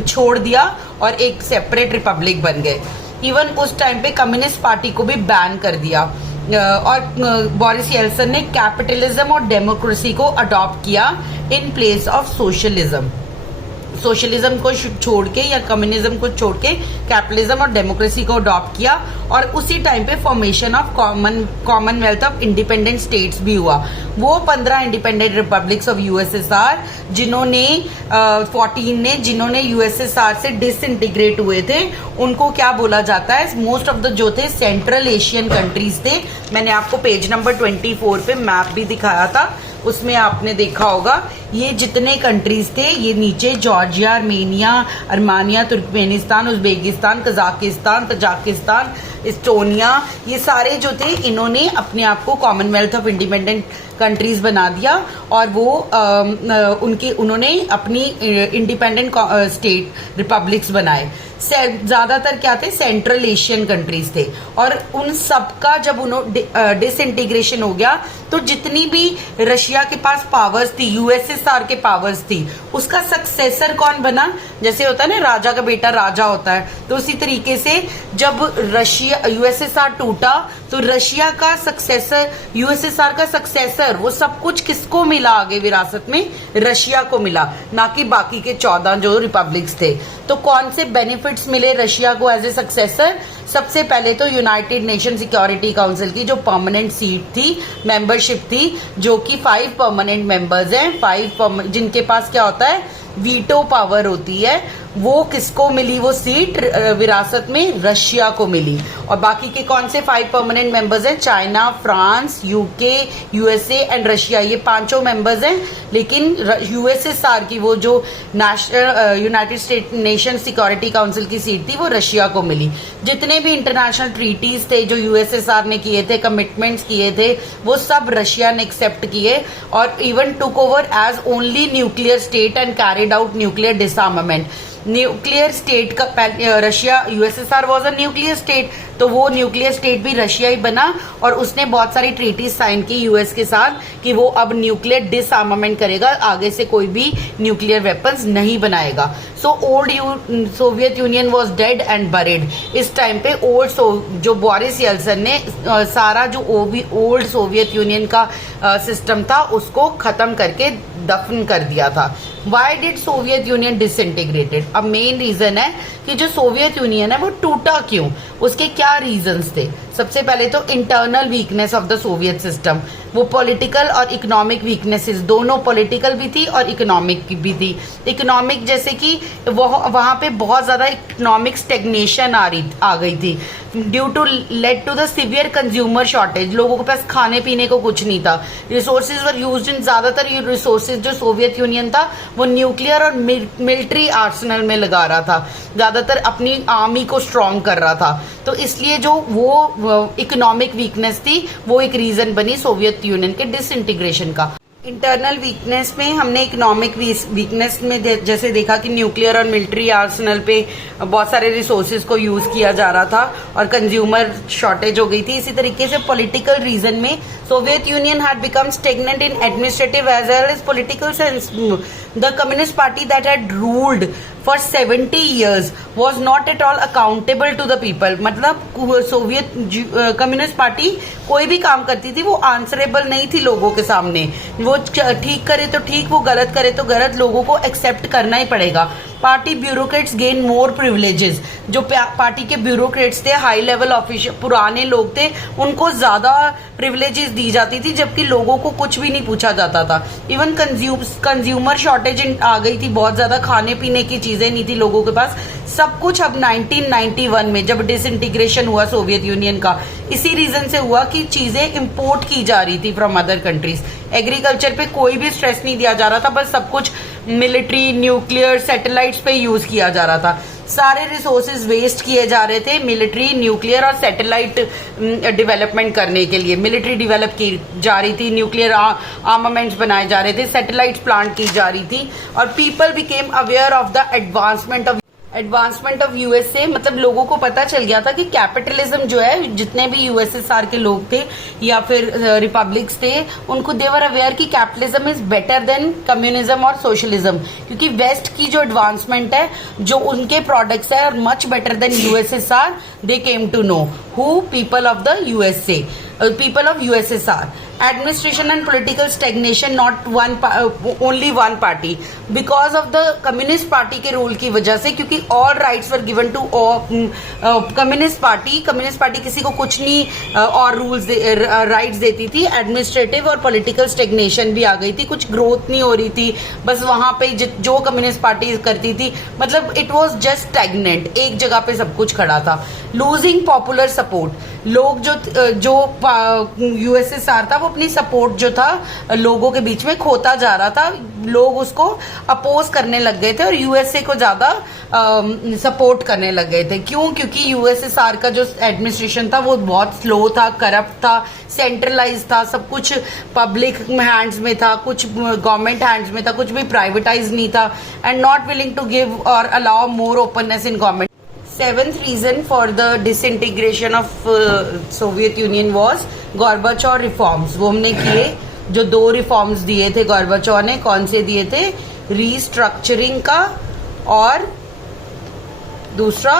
छोड़ दिया और एक सेपरेट रिपब्लिक बन गए। इवन उस टाइम पे कम्युनिस्ट पार्टी को भी बैन कर दिया और बोरिस येल्सन ने कैपिटलिज्म और डेमोक्रेसी को अडॉप्ट किया in place of socialism. Socialism को छोड़ के या कम्युनिज्म को छोड़ के कैपिटलिज्म और डेमोक्रेसी को अडॉप्ट किया और उसी टाइम पे formation of Commonwealth of independent states भी हुआ। वो 15 इंडिपेंडेंट रिपब्लिक्स ऑफ यूएसएसआर जिन्होंने 14 ने जिन्होंने यूएसएसआर से डिसइंटीग्रेट हुए थे, उनको क्या बोला जाता है, मोस्ट ऑफ द जो थे सेंट्रल एशियन कंट्रीज थे। मैंने आपको पेज नंबर 24 पे मैप भी दिखाया था, उसमें आपने देखा होगा ये जितने कंट्रीज थे, ये नीचे Georgia, Armenia, Armenia, Turkmenistan, Uzbekistan, Kazakhstan, Tajikistan, Estonia, ये सारे जो थे इन्होंने अपने आप को कॉमनवेल्थ ऑफ इंडिपेंडेंट कंट्रीज बना दिया और वो उन्होंने अपनी इंडिपेंडेंट स्टेट रिपब्लिक्स बनाए। ज्यादातर क्या थे, सेंट्रल एशियन कंट्रीज थे और उन सबका जब डिसइंटीग्रेशन हो गया तो जितनी भी रशिया के पास पावर्स थी, यूएसएसआर के पावर्स थी, उसका सक्सेसर कौन बना, जैसे होता है ना राजा का बेटा राजा होता है, तो उसी तरीके से जब रशिया यूएसएसआर टूटा तो रशिया का सक्सेसर, यूएसएसआर का सक्सेसर, वो सब कुछ किसको मिला आगे विरासत में? रशिया को मिला, ना कि बाकी के 14 जो रिपब्लिक्स थे। तो कौन से बेनिफिट्स मिले रशिया को एज ए सक्सेसर? सबसे पहले तो यूनाइटेड नेशन सिक्योरिटी काउंसिल की जो परमानेंट सीट थी, मेंबरशिप थी, जो कि 5 परमानेंट मेंबर्स हैं, 5 जिनके पास क्या होता है, वीटो पावर होती है, वो किसको मिली? वो सीट विरासत में रशिया को मिली। और बाकी के कौन से 5 परमानेंट मेंबर्स हैं? China, France, UK, USA and Russia, ये 5 मेंबर्स हैं। लेकिन यूएसएसआर की वो जो national United state nation security council की सीट थी, वो रशिया को मिली। जितने भी इंटरनेशनल ट्रीटीज थे जो यूएसएसआर ने किए थे, कमिटमेंट्स किए थे, वो सब रशिया ने एक्सेप्ट किए और even took over as only nuclear state and carried out nuclear disarmament. Nuclear state का Russia, USSR was a nuclear state, तो वो न्यूक्लियर स्टेट भी रशिया ही बना और उसने बहुत सारी ट्रीटीज साइन की यूएस के साथ कि वो अब न्यूक्लियर डिसआर्मामेंट करेगा, आगे से कोई भी न्यूक्लियर वेपन्स नहीं बनाएगा। So old Soviet union was dead and buried. इस टाइम पे ओल्ड जो बोरिस येल्सन ने सारा जो ओल्ड सोवियत यूनियन का सिस्टम था उसको खत्म करके दफन कर दिया था। Why did Soviet union disintegrated? अब मेन रीजन है कि जो सोवियत यूनियन है वो टूटा क्यों, उसके क्या रीजंस थे? सबसे पहले तो internal weakness of the Soviet system, वो पॉलिटिकल और इकोनॉमिक वीकनेसेस, दोनों पॉलिटिकल भी थी और इकोनॉमिक भी थी। इकोनॉमिक जैसे कि वहां पे बहुत ज्यादा इकोनॉमिक स्टेग्नेशन आ गई थी due to led to the severe consumer shortage. लोगों के पास खाने पीने को कुछ नहीं था, रिसोर्सेज वर यूज्ड इन, ज्यादातर रिसोर्सेज जो सोवियत यूनियन था वो न्यूक्लियर और मिलिट्री आर्सेनल में लगा रहा था, ज्यादातर अपनी आर्मी को स्ट्रॉन्ग कर रहा था। तो इसलिए जो वो इकोनॉमिक वीकनेस थी वो एक रीजन बनी सोवियत यूनियन के डिसइंटीग्रेशन का। इंटरनल वीकनेस में हमने इकोनॉमिक वीकनेस में जैसे देखा कि न्यूक्लियर और मिलिट्री आर्सेनल पे बहुत सारे रिसोर्सेज को यूज किया जा रहा था और कंज्यूमर शॉर्टेज हो गई थी। इसी तरीके से पॉलिटिकल रीजन में Soviet Union had become stagnant in administrative as well as political sense. The communist party that had ruled for 70 years was not at all accountable to the people। मतलब Soviet communist party कोई भी काम करती थी वो answerable नहीं थी लोगों के सामने। वो ठीक करे तो ठीक, वो गलत करे तो गलत, लोगों को एक्सेप्ट करना ही पड़ेगा। Party bureaucrats gain more privileges. जो पार्टी के ब्यूरोक्रेट्स थे, हाई लेवल ऑफिशियल पुराने लोग थे, उनको ज्यादा प्रिविलेजेस दी जाती थी, जबकि लोगों को कुछ भी नहीं पूछा जाता था। इवन कंज्यूमर शॉर्टेज आ गई थी, बहुत ज्यादा खाने पीने की चीजें नहीं थी लोगों के पास। सब कुछ अब 1991 में जब डिसइंटीग्रेशन हुआ सोवियत यूनियन का, इसी रीजन से हुआ कि चीजें इंपोर्ट की जा रही थी फ्रॉम अदर कंट्रीज। एग्रीकल्चर पे कोई भी स्ट्रेस नहीं दिया जा रहा था, बस सब कुछ मिलिट्री, न्यूक्लियर, सैटेलाइट्स पे यूज किया जा रहा था। सारे रिसोर्सेज वेस्ट किए जा रहे थे मिलिट्री, न्यूक्लियर और सैटेलाइट डेवलपमेंट करने के लिए। मिलिट्री डेवलप की जा रही थी, न्यूक्लियर आर्मामेंट्स बनाए जा रहे थे, सैटेलाइट्स प्लांट की जा रही थी और people became aware of the advancement of USA. मतलब लोगों को पता चल गया था कि कैपिटलिज्म जो है, जितने भी यूएसएसआर के लोग थे या फिर रिपब्लिक्स थे, उनको देवर अवेयर कि capitalism is better than communism और सोशलिज्म, क्योंकि वेस्ट की जो एडवांसमेंट है, जो उनके प्रोडक्ट्स है, much better than USSR. They came to know who people of the USA, people of USSR. Administration and political stagnation, not only one party, because of the communist party के rule की वजह से, क्योंकि all rights were given to communist party किसी को कुछ नहीं और रूल्स राइट्स देती थी। एडमिनिस्ट्रेटिव और पॉलिटिकल स्टेग्नेशन भी आ गई थी, कुछ ग्रोथ नहीं हो रही थी, बस वहां पे जो कम्युनिस्ट पार्टी करती थी, मतलब इट वाज जस्ट स्टैग्नेंट, एक जगह पे सब कुछ खड़ा था। लूजिंग पॉपुलर सपोर्ट, लोग जो यूएसएसआर था वो अपनी सपोर्ट जो था लोगों के बीच में खोता जा रहा था, लोग उसको अपोज करने लग गए थे और यूएसए को ज्यादा सपोर्ट करने लग गए थे। क्यों? क्योंकि यूएसएसआर का जो एडमिनिस्ट्रेशन था वो बहुत स्लो था, करप्ट था, सेंट्रलाइज था, सब कुछ पब्लिक हैंड्स में था, कुछ गवर्नमेंट हैंड्स में था, कुछ भी प्राइवेटाइज नहीं था, and not willing to give और allow more openness in government. Seventh reason for the disintegration of Soviet Union was Gorbachev reforms। वो हमने किए, जो 2 रिफॉर्म्स दिए थे गोर्बाचोव ने। कौन से दिए थे? रीस्ट्रक्चरिंग का और दूसरा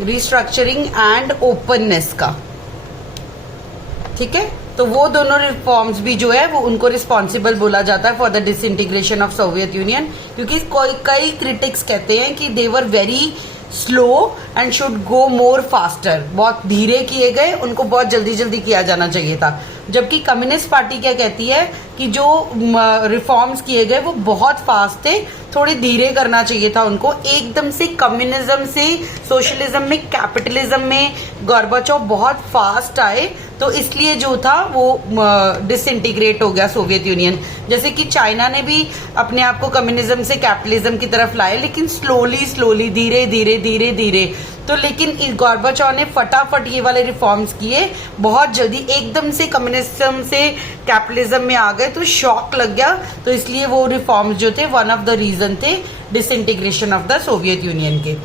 रीस्ट्रक्चरिंग एंड ओपननेस का। ठीक है। तो वो दोनों रिफॉर्म्स भी जो है वो उनको रिस्पॉन्सिबल बोला जाता है for the disintegration of Soviet Union, क्योंकि कई क्रिटिक्स कहते हैं कि they were very slow and should go more faster, बहुत धीरे किए गए, उनको बहुत जल्दी जल्दी किया जाना चाहिए था। जबकि कम्युनिस्ट पार्टी क्या कहती है कि जो रिफॉर्म्स किए गए वो बहुत फास्ट थे, थोड़े धीरे करना चाहिए था उनको। एकदम से कम्युनिज्म से सोशलिज्म में, कैपिटलिज्म में गोर्बाचोव बहुत फास्ट आए, तो इसलिए जो था वो डिसइंटीग्रेट हो गया सोवियत यूनियन। जैसे कि चाइना ने भी अपने आप को कम्युनिज्म से कैपिटलिज्म की तरफ लाया, लेकिन स्लोली धीरे धीरे। तो लेकिन गोर्बाचोव ने फटाफट ये वाले रिफॉर्म्स किए, बहुत जल्दी एकदम से कम्युनिज्म से कैपिटलिज्म में आ गए, तो शॉक लग गया। तो इसलिए वो रिफॉर्म्स जो थे वन ऑफ द रीजन थे disintegration of the Soviet Union के।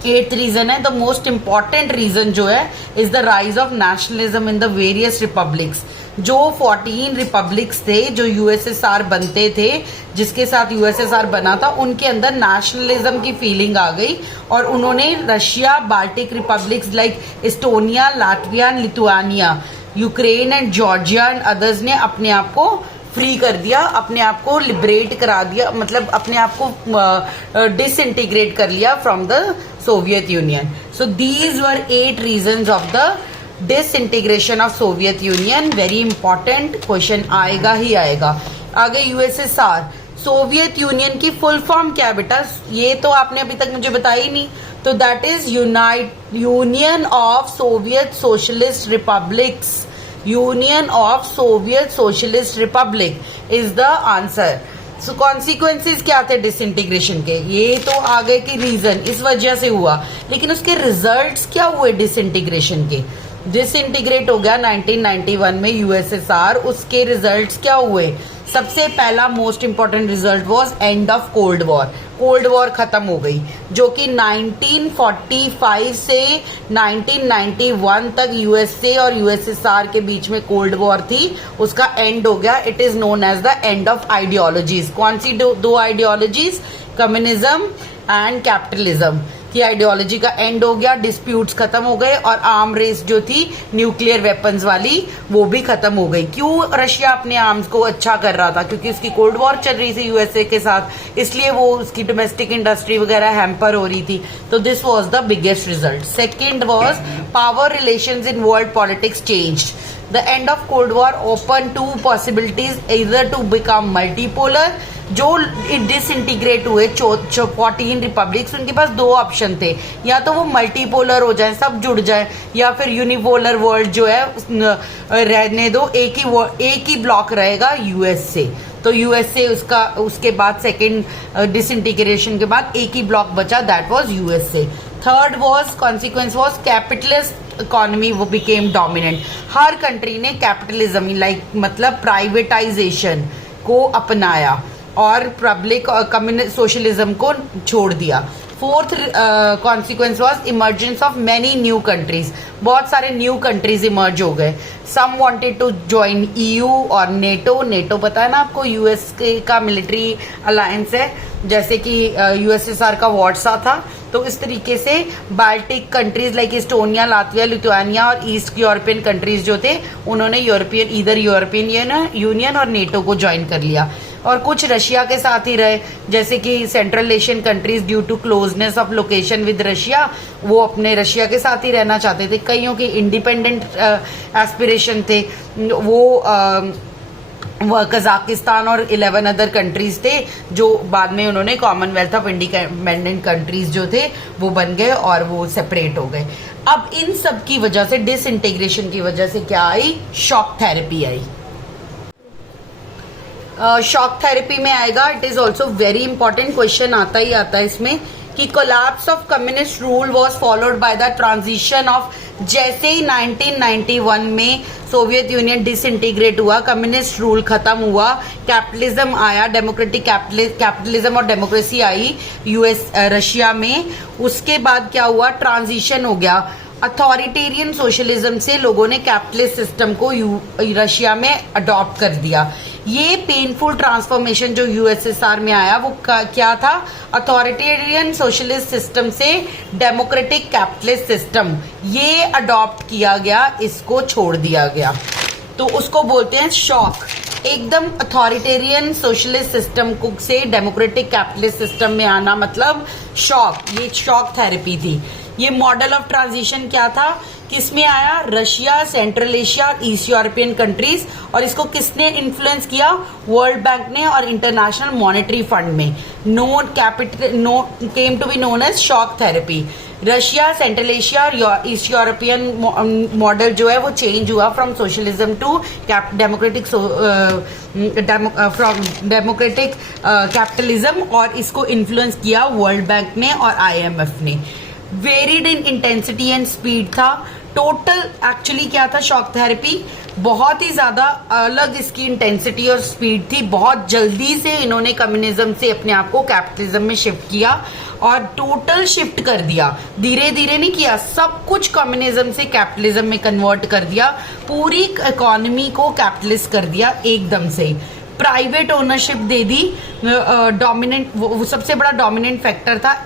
8th रीजन है, द मोस्ट इंपॉर्टेंट रीजन जो है is the rise of nationalism in the various republics. जो 14 रिपब्लिक्स थे जो यूएसएसआर बनते थे, जिसके साथ यूएसएसआर बना था, उनके अंदर नेशनलिज्म की फीलिंग आ गई और उन्होंने Russia, Baltic republics like Estonia, Latvia, Lithuania, Ukraine and Georgia and others ने अपने आप को फ्री कर दिया, अपने आप को लिबरेट करा दिया, मतलब अपने आप को डिसइंटीग्रेट कर लिया from the Soviet union. So these were 8 reasons of the disintegration of Soviet union. Very important question आएगा ही आएगा। आगे यूएसएसआर, सोवियत यूनियन की फुल फॉर्म क्या है बेटा? ये तो आपने अभी तक मुझे बताया ही नहीं। तो that is union of Soviet socialist republics. Union of Soviet socialist Republic is the answer. So consequences क्या थे डिसइंटीग्रेशन के? ये तो आगे की रीजन इस वजह से हुआ, लेकिन उसके रिजल्ट्स क्या हुए डिसइंटीग्रेशन के? डिसइंटीग्रेट हो गया 1991 में यूएसएसआर। उसके रिजल्ट्स क्या हुए? सबसे पहला most important result was and of cold war. Cold war खत्म हो गई, जो कि 1945 से 1991 तक यूएसए और यूएसएसआर के बीच में कोल्ड वॉर थी, उसका एंड हो गया। It is known as the end of ideologies. कौन सी दो आइडियोलॉजीज? कम्युनिज्म एंड कैपिटलिज्म की आइडियोलॉजी का एंड हो गया, डिस्प्यूट्स खत्म हो गए और आर्म रेस जो थी न्यूक्लियर वेपन्स वाली वो भी खत्म हो गई। क्यों? रशिया अपने आर्म्स को अच्छा कर रहा था, क्योंकि उसकी कोल्ड वॉर चल रही थी यूएसए के साथ, इसलिए वो उसकी डोमेस्टिक इंडस्ट्री वगैरह हैम्पर हो रही थी। तो this was the biggest result. Second was power relations in world politics changed. The end of Cold War opened two possibilities, either to become multipolar, जो डिसइंटीग्रेट हुए 14 रिपब्लिक्स, उनके पास दो ऑप्शन थे, या तो वो मल्टीपोलर हो जाए, सब जुड़ जाए, या फिर यूनिपोलर वर्ल्ड जो है रहने दो, एक ही ब्लॉक रहेगा यूएस से। तो यूएसए उसके बाद सेकेंड डिसइंटीग्रेशन के बाद एक ही ब्लॉक बचा, that was USA. Third was consequence was capitalist economy वो बिकेम डोमिनेंट। हर कंट्री ने कैपिटलिज्म लाइक मतलब प्राइवेटाइजेशन को अपनाया और पब्लिक और कम्युनिस्ट सोशलिज्म को छोड़ दिया। Fourth consequence was emergence of many new countries. बहुत सारे न्यू कंट्रीज इमर्ज हो गए। सम वांटेड टू ज्वाइन ईयू और नेटो। नेटो पता है ना आपको, यूएस का मिलिट्री अलायंस है, जैसे कि यूएसएसआर का वार्सा था। तो इस तरीके से Baltic countries like Estonia, Latvia, Lithuania और ईस्ट यूरोपियन कंट्रीज जो थे उन्होंने यूरोपियन यूनियन और नेटो को ज्वाइन कर लिया। और कुछ रशिया के साथ ही रहे, जैसे कि Central Asian countries due to closeness of location with Russia, वो अपने रशिया के साथ ही रहना चाहते थे। कईयों के इंडिपेंडेंट एस्पिरेशन थे, वो कजाकिस्तान और 11 अदर कंट्रीज थे, जो बाद में उन्होंने कॉमनवेल्थ ऑफ इंडिपेंडेंट कंट्रीज जो थे वो बन गए और वो सेपरेट हो गए। अब इन सब की वजह से, डिसइंटीग्रेशन की वजह से क्या आई? Shock therapy I. Shock therapy में आएगा, it is also very important question आता ही आता है इसमें कि collapse of communist rule was followed by the transition of, जैसे ही 1991 में सोवियत यूनियन डिसइंटीग्रेट हुआ, कम्युनिस्ट रूल खत्म हुआ, कैपिटलिज्म आया, डेमोक्रेटिक कैपिटलिज्म और डेमोक्रेसी आई रशिया में। उसके बाद क्या हुआ? ट्रांजिशन हो गया। अथॉरिटेरियन सोशलिज्म से लोगों ने कैपिटलिस्ट सिस्टम को रशिया में अडॉप्ट कर दिया। ये पेनफुल ट्रांसफॉर्मेशन जो यूएसएसआर में आया वो क्या था, अथॉरिटेरियन सोशलिस्ट सिस्टम से डेमोक्रेटिक कैपिटलिस्ट सिस्टम, ये अडॉप्ट किया गया, इसको छोड़ दिया गया, तो उसको बोलते हैं शॉक। एकदम अथॉरिटेरियन सोशलिस्ट सिस्टम से डेमोक्रेटिक कैपिटलिस्ट सिस्टम में आना मतलब शॉक, ये शॉक थेरेपी थी। ये मॉडल ऑफ ट्रांजिशन क्या था, किसमें आया, Russia, Central Asia, East European countries, और इसको किसने इन्फ्लुएंस किया, वर्ल्ड बैंक ने और इंटरनेशनल मॉनेटरी फंड में। Came to be known as shock therapy. Russia, Central Asia, East European model जो है वो चेंज हुआ from socialism to democratic capitalism, और इसको इन्फ्लुएंस किया वर्ल्ड बैंक ने और आईएमएफ ने। Varied in intensity and speed था। टोटल एक्चुअली क्या था शॉक थेरेपी, बहुत ही ज्यादा अलग इसकी इंटेंसिटी और स्पीड थी। बहुत जल्दी से इन्होंने कम्युनिज्म से अपने आप को कैपिटलिज्म में शिफ्ट किया और टोटल शिफ्ट कर दिया, धीरे धीरे नहीं किया, सब कुछ कम्युनिज्म से कैपिटलिज्म में कन्वर्ट कर दिया, पूरी इकोनॉमी को कैपिटलिस्ट कर दिया एकदम से। प्राइवेट ओनरशिप दे दी, डोमिनेंट वो सबसे बड़ा डोमिनेंट फैक्टर था,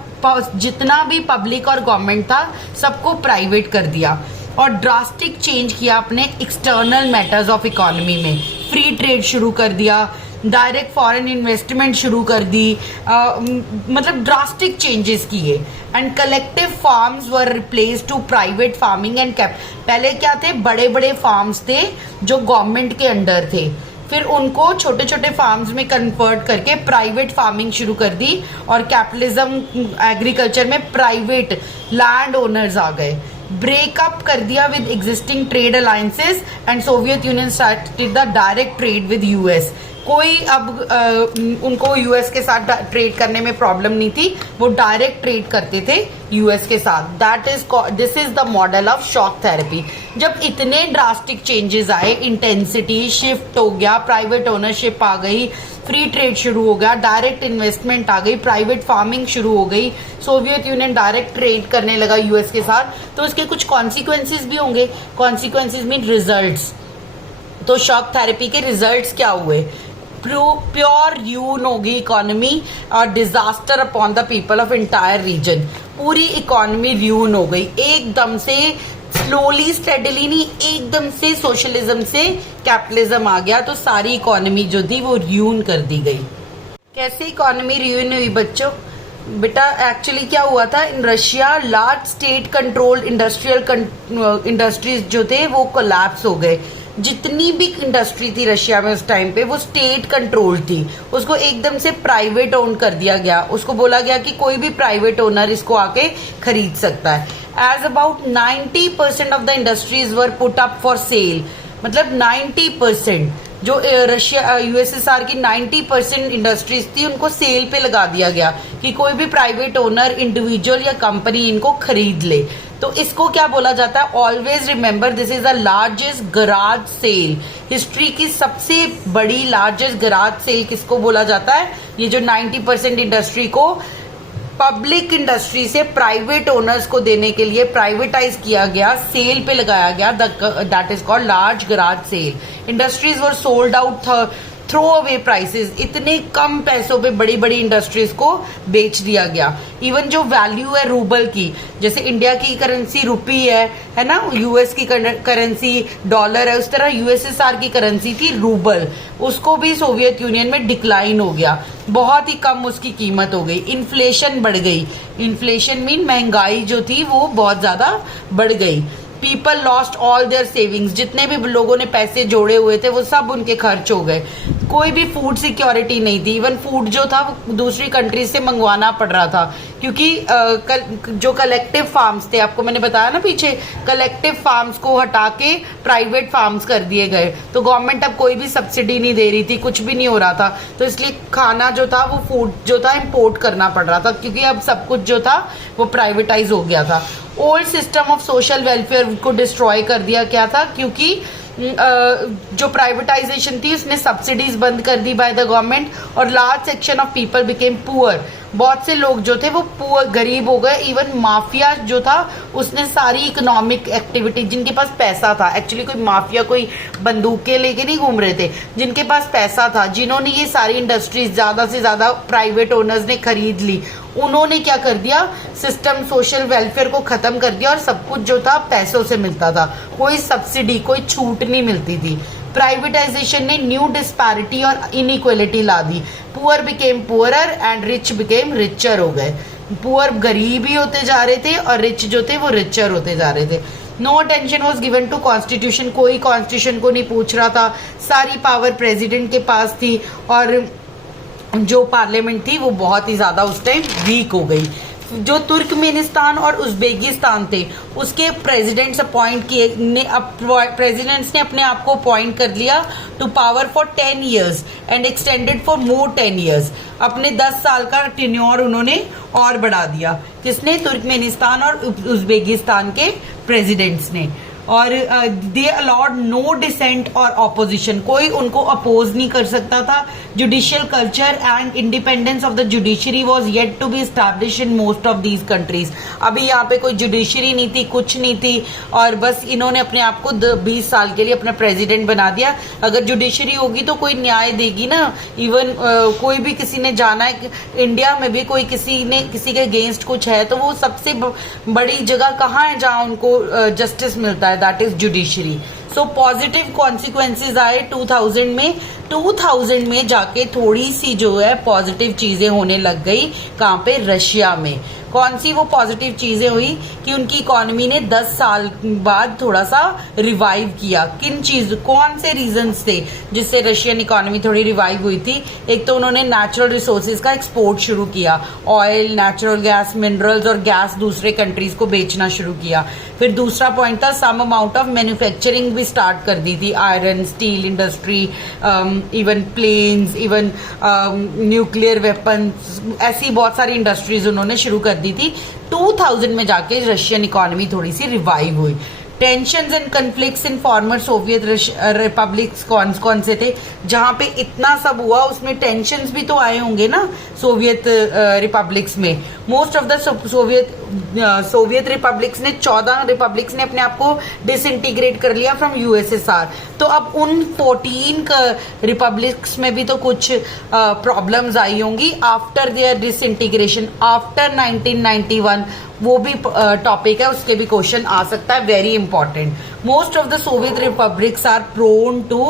जितना भी पब्लिक और गवर्नमेंट था सबको प्राइवेट कर दिया, और ड्रास्टिक चेंज किया अपने एक्सटर्नल मैटर्स ऑफ इकोनॉमी में। फ्री ट्रेड शुरू कर दिया, डायरेक्ट फॉरेन इन्वेस्टमेंट शुरू कर दी, मतलब ड्रास्टिक चेंजेस किए। And collective farms were replace to private farming and पहले क्या थे, बड़े बड़े फार्म्स थे जो गवर्नमेंट के अंडर थे, फिर उनको छोटे छोटे फार्म्स में कन्वर्ट करके प्राइवेट फार्मिंग शुरू कर दी, और कैपिटलिज्म एग्रीकल्चर में प्राइवेट लैंड ओनर्स आ गए। ब्रेकअप कर दिया with existing trade alliances and Soviet union started the direct trade with US. कोई अब उनको यूएस के साथ ट्रेड करने में प्रॉब्लम नहीं थी, वो डायरेक्ट ट्रेड करते थे यूएस के साथ। This is the model of shock therapy. जब इतने ड्रास्टिक चेंजेस आए, इंटेंसिटी शिफ्ट हो गया, प्राइवेट ओनरशिप आ गई, फ्री ट्रेड शुरू हो गया, डायरेक्ट इन्वेस्टमेंट आ गई, प्राइवेट फार्मिंग शुरू हो गई, सोवियत यूनियन डायरेक्ट ट्रेड करने लगा यूएस के साथ, तो उसके कुछ कॉन्सिक्वेंसेस भी होंगे। Consequences mean results. तो शॉक थेरेपी के रिजल्ट्स क्या हुए, प्योर रून होगी इकोनॉमी और disaster upon the people of entire region. पूरी इकोनॉमी रून हो गई एकदम से, स्लोली स्टेडली नहीं, एकदम से सोशलिज्म से कैपिटलिज्म आ गया, तो सारी इकोनॉमी जो थी वो रून कर दी गई। कैसे इकोनॉमी रून हुई बच्चों, बेटा एक्चुअली क्या हुआ था, in Russia large state controlled industries जो थे वो कोलैप्स हो गए। जितनी भी इंडस्ट्री थी रशिया में उस टाइम पे वो स्टेट कंट्रोल थी, उसको एकदम से प्राइवेट ओन कर दिया गया। उसको बोला गया कि कोई भी प्राइवेट ओनर इसको आके खरीद सकता है। As about 90% of the industries were put up for sale, मतलब 90% जो रशिया यूएसएसआर की 90% इंडस्ट्रीज थी उनको सेल पे लगा दिया गया कि कोई भी प्राइवेट ओनर, इंडिविजुअल या कंपनी इनको खरीद ले। तो इसको क्या बोला जाता है, always remember this is the largest garage sale. History की सबसे बड़ी लार्जेस्ट गराज सेल किसको बोला जाता है, ये जो 90% इंडस्ट्री को पब्लिक इंडस्ट्री से प्राइवेट ओनर्स को देने के लिए प्राइवेटाइज किया गया, सेल पे लगाया गया, that is called large garage sale. Industries were sold out throw away prices, इतने कम पैसों पे बड़ी बड़ी इंडस्ट्रीज को बेच दिया गया। इवन जो वैल्यू है रूबल की, जैसे इंडिया की करेंसी रुपी है ना, यूएस की करेंसी डॉलर है, उस तरह यूएसएसआर की करेंसी थी रूबल, उसको भी सोवियत यूनियन में डिक्लाइन हो गया, बहुत ही कम उसकी कीमत हो गई। इन्फ्लेशन बढ़ गई, इन्फ्लेशन मीन महंगाई जो थी वो बहुत ज्यादा बढ़ गई। People lost all their savings, जितने भी लोगों ने पैसे जोड़े हुए थे वो सब उनके खर्च हो गए। कोई भी फूड सिक्योरिटी नहीं थी, इवन फूड जो था वो दूसरी कंट्री से मंगवाना पड़ रहा था, क्योंकि जो कलेक्टिव फार्म्स थे, आपको मैंने बताया ना पीछे, कलेक्टिव फार्म्स को हटा के प्राइवेट फार्म्स कर दिए गए, तो गवर्नमेंट अब कोई भी सब्सिडी नहीं दे रही थी, कुछ भी नहीं हो रहा था, तो इसलिए खाना जो था वो फूड जो था इम्पोर्ट करना पड़ रहा था, क्योंकि अब सब कुछ जो था वो प्राइवेटाइज हो गया था। Old system of social welfare को डिस्ट्रॉय कर दिया क्या था, क्योंकि जो प्राइवेटाइजेशन थी उसने सब्सिडीज बंद कर दी बाय द गवर्नमेंट, और large section of people became poor, बहुत से लोग जो थे वो गरीब हो गए। इवन माफिया जो था उसने सारी इकोनॉमिक एक्टिविटी, जिनके पास पैसा था, एक्चुअली कोई माफिया कोई बंदूकें लेके नहीं घूम रहे थे, जिनके पास पैसा था, जिन्होंने ये सारी इंडस्ट्रीज ज्यादा से ज्यादा प्राइवेट ओनर्स ने खरीद ली, उन्होंने क्या कर दिया, सिस्टम सोशल वेलफेयर को खत्म कर दिया और सब कुछ जो था पैसों से मिलता था, कोई सब्सिडी कोई छूट नहीं मिलती थी। प्राइवेटाइजेशन ने न्यू डिस्पैरिटी और इनइक्वालिटी ला दी। Poor became poorer and rich became richer हो गए। पुअर गरीब ही होते जा रहे थे और रिच जो थे वो रिचर होते जा रहे थे। No attention was given to constitution, कोई कॉन्स्टिट्यूशन को नहीं पूछ रहा था, सारी पावर प्रेसिडेंट के पास थी और जो पार्लियामेंट थी वो बहुत ही ज्यादा उस टाइम वीक हो गई। जो तुर्कमेनिस्तान और उज्बेकिस्तान थे उसके प्रेसिडेंट्स अपॉइंट किए ने, प्रेसिडेंट्स ने अपने आप को अपॉइंट कर लिया to power for 10 years and extended for more 10 years। अपने 10 साल का टेन्योर उन्होंने और बढ़ा दिया। किसने? तुर्कमेनिस्तान और उज्बेकिस्तान के प्रेसिडेंट्स ने। और दे अलाउड नो डिसेंट और ऑपोजिशन, कोई उनको अपोज नहीं कर सकता था। Judicial culture and independence of the judiciary was yet to be establish in most of these countries. अभी यहाँ पे कोई जुडिशरी नहीं थी, कुछ नहीं थी, और बस इन्होंने अपने आप को 20 साल के लिए अपना प्रेसिडेंट बना दिया। अगर जुडिशरी होगी तो कोई न्याय देगी ना। इवन कोई भी किसी ने जाना है, इंडिया में भी कोई किसी के अगेंस्ट कुछ है तो वो सबसे बड़ी जगह कहाँ है जहाँ उनको जस्टिस मिलता है, that is judiciary. So positive consequences आए 2000 में। 2000 में जाके थोड़ी सी जो है पॉजिटिव चीजें होने लग गई। कहाँ पे? रशिया में। कौन सी वो पॉजिटिव चीजें हुई कि उनकी इकोनॉमी ने 10 साल बाद थोड़ा सा रिवाइव किया। कौन से रीजंस थे जिससे रशियन इकोनॉमी थोड़ी रिवाइव हुई थी? एक तो उन्होंने नेचुरल रिसोर्सेज का एक्सपोर्ट शुरू किया, ऑयल, नेचुरल गैस, मिनरल्स और गैस दूसरे कंट्रीज को बेचना शुरू किया। फिर दूसरा पॉइंट था सम अमाउंट ऑफ मैन्युफैक्चरिंग भी स्टार्ट कर दी थी, iron, steel industry, even planes, even nuclear weapons, ऐसी बहुत सारी इंडस्ट्रीज उन्होंने शुरू कर दी थी। 2000 में जाके रशियन इकोनॉमी थोड़ी सी रिवाइव हुई। Tensions and conflicts in former Soviet republics कौन से थे? जहां पे इतना सब हुआ उसमें टेंशंस भी तो आए होंगे ना सोवियत रिपब्लिक्स में। Most of the Soviet republics ने 14 रिपब्लिक्स ने अपने आप को डिसइंटीग्रेट कर लिया फ्रॉम यूएसएसआर। तो अब उन 14 रिपब्लिक्स में भी तो कुछ प्रॉब्लम्स आई होंगी आफ्टर देयर डिसइंटीग्रेशन आफ्टर 1991। वो भी टॉपिक है, उसके भी क्वेश्चन आ सकता है, very important. Most of the Soviet republics are prone to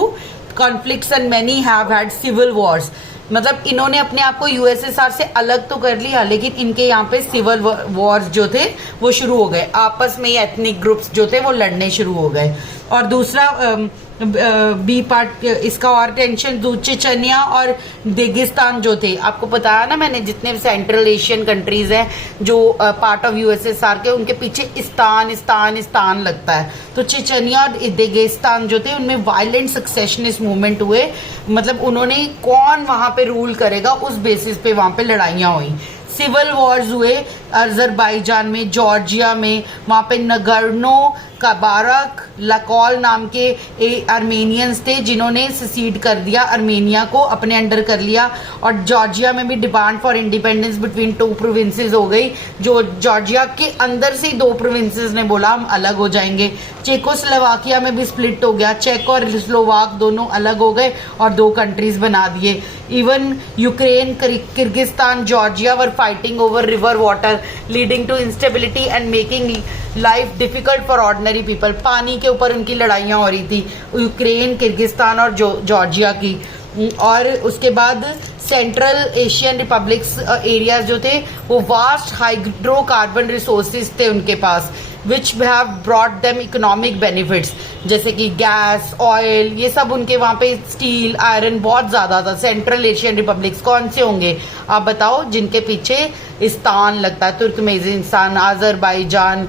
conflicts and many have had civil wars. मतलब इन्होंने अपने आप को यूएसएसआर से अलग तो कर लिया लेकिन इनके यहाँ पे सिविल वॉर्स जो थे वो शुरू हो गए, आपस में एथनिक ग्रुप्स जो थे वो लड़ने शुरू हो गए। और दूसरा बी पार्ट इसका और टेंशन चेचनिया और दागिस्तान जो थे, आपको बताया ना मैंने, जितने सेंट्रल एशियन कंट्रीज हैं जो पार्ट ऑफ यूएसएसआर के, उनके पीछे इस्तान लगता है। तो चेचनिया और दागिस्तान जो थे उनमें वायलेंट सक्सेशनिस्ट मूवमेंट हुए। मतलब उन्होंने कौन वहां पे रूल करेगा उस बेसिस पे वहां पे लड़ाइयां हुई। सिविल वॉर्स हुए अजरबैजान में, जॉर्जिया में, वहां पे नगर्नो कराबाख लकौल नाम के आर्मेनियंस थे जिन्होंने सिसीड कर दिया, आर्मेनिया को अपने अंडर कर लिया। और जॉर्जिया में भी demand for independence between 2 provinces हो गई, जो जॉर्जिया के अंदर से 2 प्रोविंसेस ने बोला हम अलग हो जाएंगे। चेकोस्लोवाकिया में भी स्प्लिट हो गया, चेक और स्लोवाक दोनों अलग हो गए और 2 कंट्रीज बना दिए। Even Ukraine, Kyrgyzstan, Georgia were fighting over river water leading to instability and making life difficult for ordinary people. पानी के ऊपर उनकी लड़ाइयां हो रही थी, यूक्रेन, किर्गिस्तान और जॉर्जिया की। और उसके बाद सेंट्रल एशियन रिपब्लिक्स एरियाज जो थे वो वास्ट हाइड्रोकार्बन रिसोर्सेज थे उनके पास, which have brought them economic benefits, जैसे कि गैस, ऑयल, ये सब उनके वहां पे, स्टील, आयरन बहुत ज्यादा था। सेंट्रल एशियन रिपब्लिक्स कौन से होंगे आप बताओ जिनके पीछे इस्तान लगता है? तुर्कमेनिस्तान, अजरबैजान,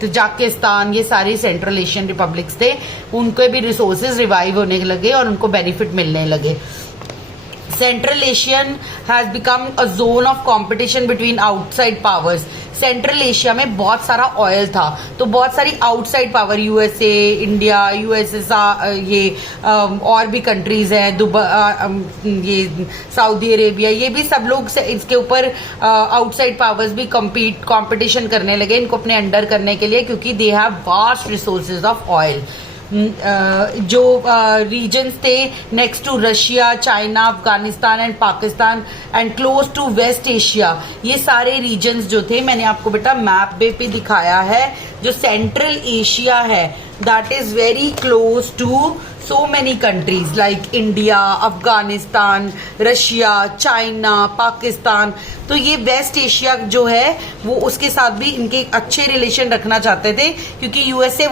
तजाकिस्तान, ये सारी सेंट्रल एशियन रिपब्लिक्स थे। उनके भी रिसोर्सेज रिवाइव होने लगे और उनको बेनिफिट मिलने लगे। Central Asian has become a zone of competition between outside powers. Central Asia में बहुत सारा ऑयल था, तो बहुत सारी outside power, USA, India, USSR, ये और भी कंट्रीज हैं, दुबई, ये सऊदी अरेबिया, ये भी सब लोग इसके ऊपर आउटसाइड पावर्स भी कंपटीशन करने लगे इनको अपने अंडर करने के लिए, क्योंकि they have vast resources of oil. जो रीजन्स थे next to Russia, China, Afghanistan and Pakistan and close to West Asia, ये सारे रीजन्स जो थे मैंने आपको बेटा मैप पे दिखाया है। जो सेंट्रल एशिया है that is very close to so many countries like India, Afghanistan, Russia, China, Pakistan. तो ये वेस्ट एशिया जो है वो उसके साथ भी इनके अच्छे रिलेशन रखना चाहते थे, क्योंकि यूएसए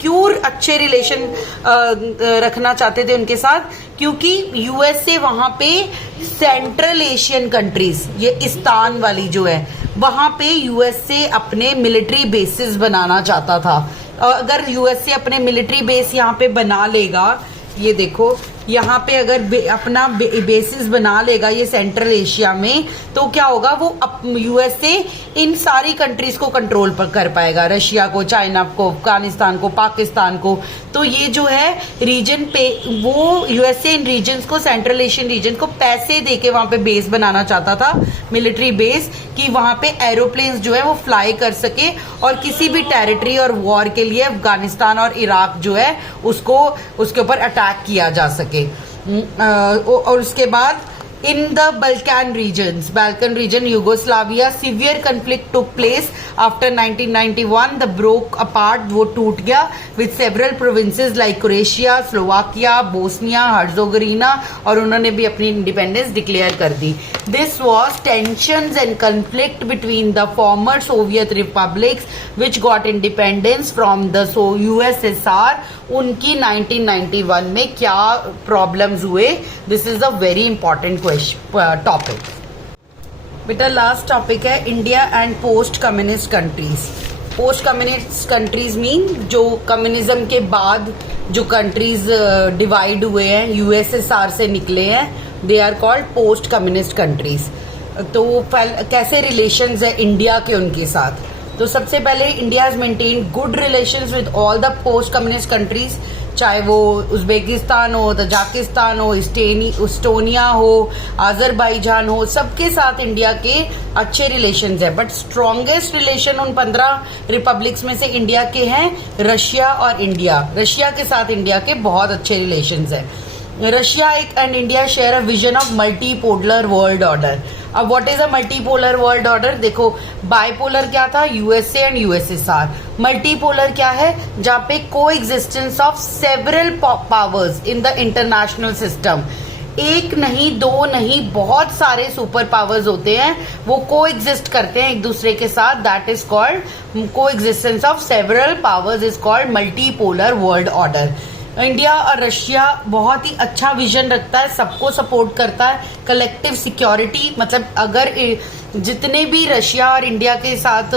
क्यों अच्छे रिलेशन रखना चाहते थे उनके साथ, क्योंकि यूएसए वहां पे सेंट्रल एशियन कंट्रीज, ये इस्तान वाली जो है वहां पे यूएसए अपने मिलिट्री बेसिस बनाना चाहता था। अगर यूएसए अपने मिलिट्री बेस यहाँ पे बना लेगा, ये देखो यहाँ पे अगर अपना बेसिस बना लेगा ये सेंट्रल एशिया में, तो क्या होगा, वो यूएसए इन सारी कंट्रीज को कंट्रोल कर पाएगा, रशिया को, चाइना को, अफगानिस्तान को, पाकिस्तान को। तो ये जो है रीजन पे वो यूएसए इन रीजन्स को, सेंट्रल एशियन रीजन को पैसे देके वहां पे बेस बनाना चाहता था, मिलिट्री बेस, कि वहां पे एरोप्लेन्स जो है वो फ्लाई कर सके और किसी भी टेरिटरी और वॉर के लिए अफगानिस्तान और इराक जो है उसको उसके ऊपर अटैक किया जा सके। और उसके बाद in the Balkan region, Yugoslavia, severe conflict took place after 1991. The broke apart, वो टूट गया, with several provinces like Croatia, Slovakia, Bosnia, Herzegovina, और उन्होंने भी अपनी इंडिपेंडेंस डिक्लेयर कर दी। This was tensions and conflict between the former Soviet republics which got independence from the USSR. उनकी 1991 में क्या प्रॉब्लम्स हुए, this is a very important topic. बेटा लास्ट टॉपिक है India and post communist countries. Post communist countries mean जो communism के बाद जो कंट्रीज डिवाइड हुए हैं, यूएसएसआर से निकले हैं, they are called post communist countries. तो कैसे रिलेशंस है इंडिया के उनके साथ, तो सबसे पहले India has maintain good relations with all the post communist countries, चाहे वो उज्बेकिस्तान हो, तजाकिस्तान हो, इस्टोनिया हो, अजरबैजान हो, सबके साथ इंडिया के अच्छे रिलेशंस है। बट स्ट्रॉन्गेस्ट रिलेशन उन 15 रिपब्लिक्स में से इंडिया के हैं रशिया और इंडिया। रशिया के साथ इंडिया के बहुत अच्छे रिलेशंस है। Russia and India share a vision of multipolar world order. अब what is a multipolar world order, देखो बाइपोलर क्या था, यूएसए एंड यूएसएसआर। मल्टीपोलर क्या है, जहां पे को existence of several powers in the international system, एक नहीं दो नहीं बहुत सारे सुपर पावर्स होते हैं, वो को एग्जिस्ट करते हैं एक दूसरे के साथ, दैट इज कॉल्ड को existence of several powers is called multipolar world order. India और रशिया बहुत ही अच्छा विजन रखता है, सबको सपोर्ट करता है, कलेक्टिव सिक्योरिटी, मतलब अगर जितने भी रशिया और इंडिया के साथ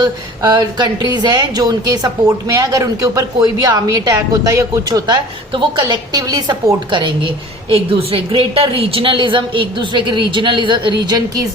कंट्रीज हैं जो उनके सपोर्ट में है, अगर उनके ऊपर कोई भी आर्मी अटैक होता है या कुछ होता है तो वो कलेक्टिवली सपोर्ट करेंगे एक दूसरे। ग्रेटर रीजनलिज्म, एक दूसरे के रीजन की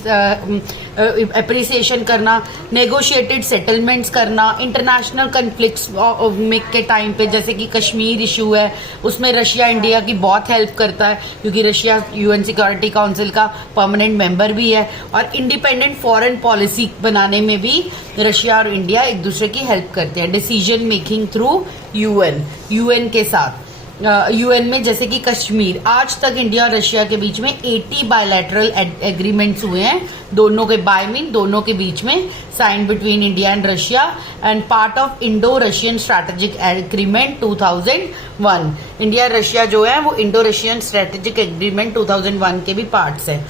अप्रिसिएशन करना, नेगोशिएटेड सेटलमेंट्स करना, इंटरनेशनल कन्फ्लिक्ट्स के टाइम पे जैसे कि कश्मीर इशू है उसमें रशिया इंडिया की बहुत हेल्प करता है, क्योंकि रशिया यूएन सिक्योरिटी काउंसिल का परमानेंट मेंबर भी है, और इंडिपेंडेंट फॉरेन पॉलिसी बनाने में भी रशिया और इंडिया एक दूसरे की हेल्प करते हैं। डिसीजन मेकिंग थ्रू यूएन के साथ, यूएन में जैसे कि कश्मीर, आज तक इंडिया और रशिया के बीच में 80 बायलैटरल एग्रीमेंट्स हुए हैं, दोनों के बाय मीन दोनों के बीच में sign between India and Russia, and part of Indo Russian strategic agreement 2001। India Russia जो है वो इंडो रशियन स्ट्रैटेजिक एग्रीमेंट 2001 के भी पार्ट्स हैं।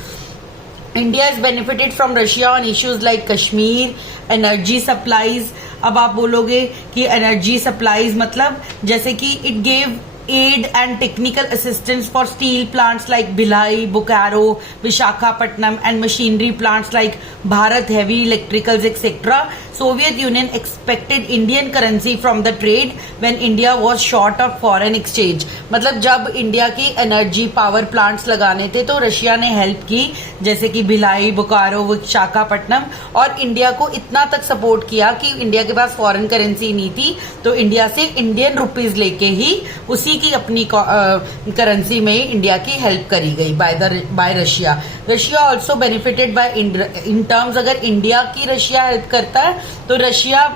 India is benefited from Russia on issues like Kashmir, energy supplies. अब आप बोलोगे कि एनर्जी सप्लाईज मतलब जैसे कि it gave aid and technical assistance for steel plants like Bhilai, Bokaro, Visakhapatnam and machinery plants like Bharat Heavy Electricals etc. Soviet Union expected Indian currency from the trade when India was short of foreign exchange. मतलब जब India की energy power plants लगाने थे तो Russia ने help की, जैसे कि भिलाई, बोकारो, विशाखापट्टनम, और इंडिया को इतना तक सपोर्ट किया कि इंडिया के पास फॉरेन करेंसी नहीं थी तो इंडिया से इंडियन रुपीज लेके ही उसी की अपनी करेंसी में इंडिया की हेल्प करी गई bye Russia. Russia also benefited bye in terms, अगर इंडिया की रशिया हेल्प करता है तो रशिया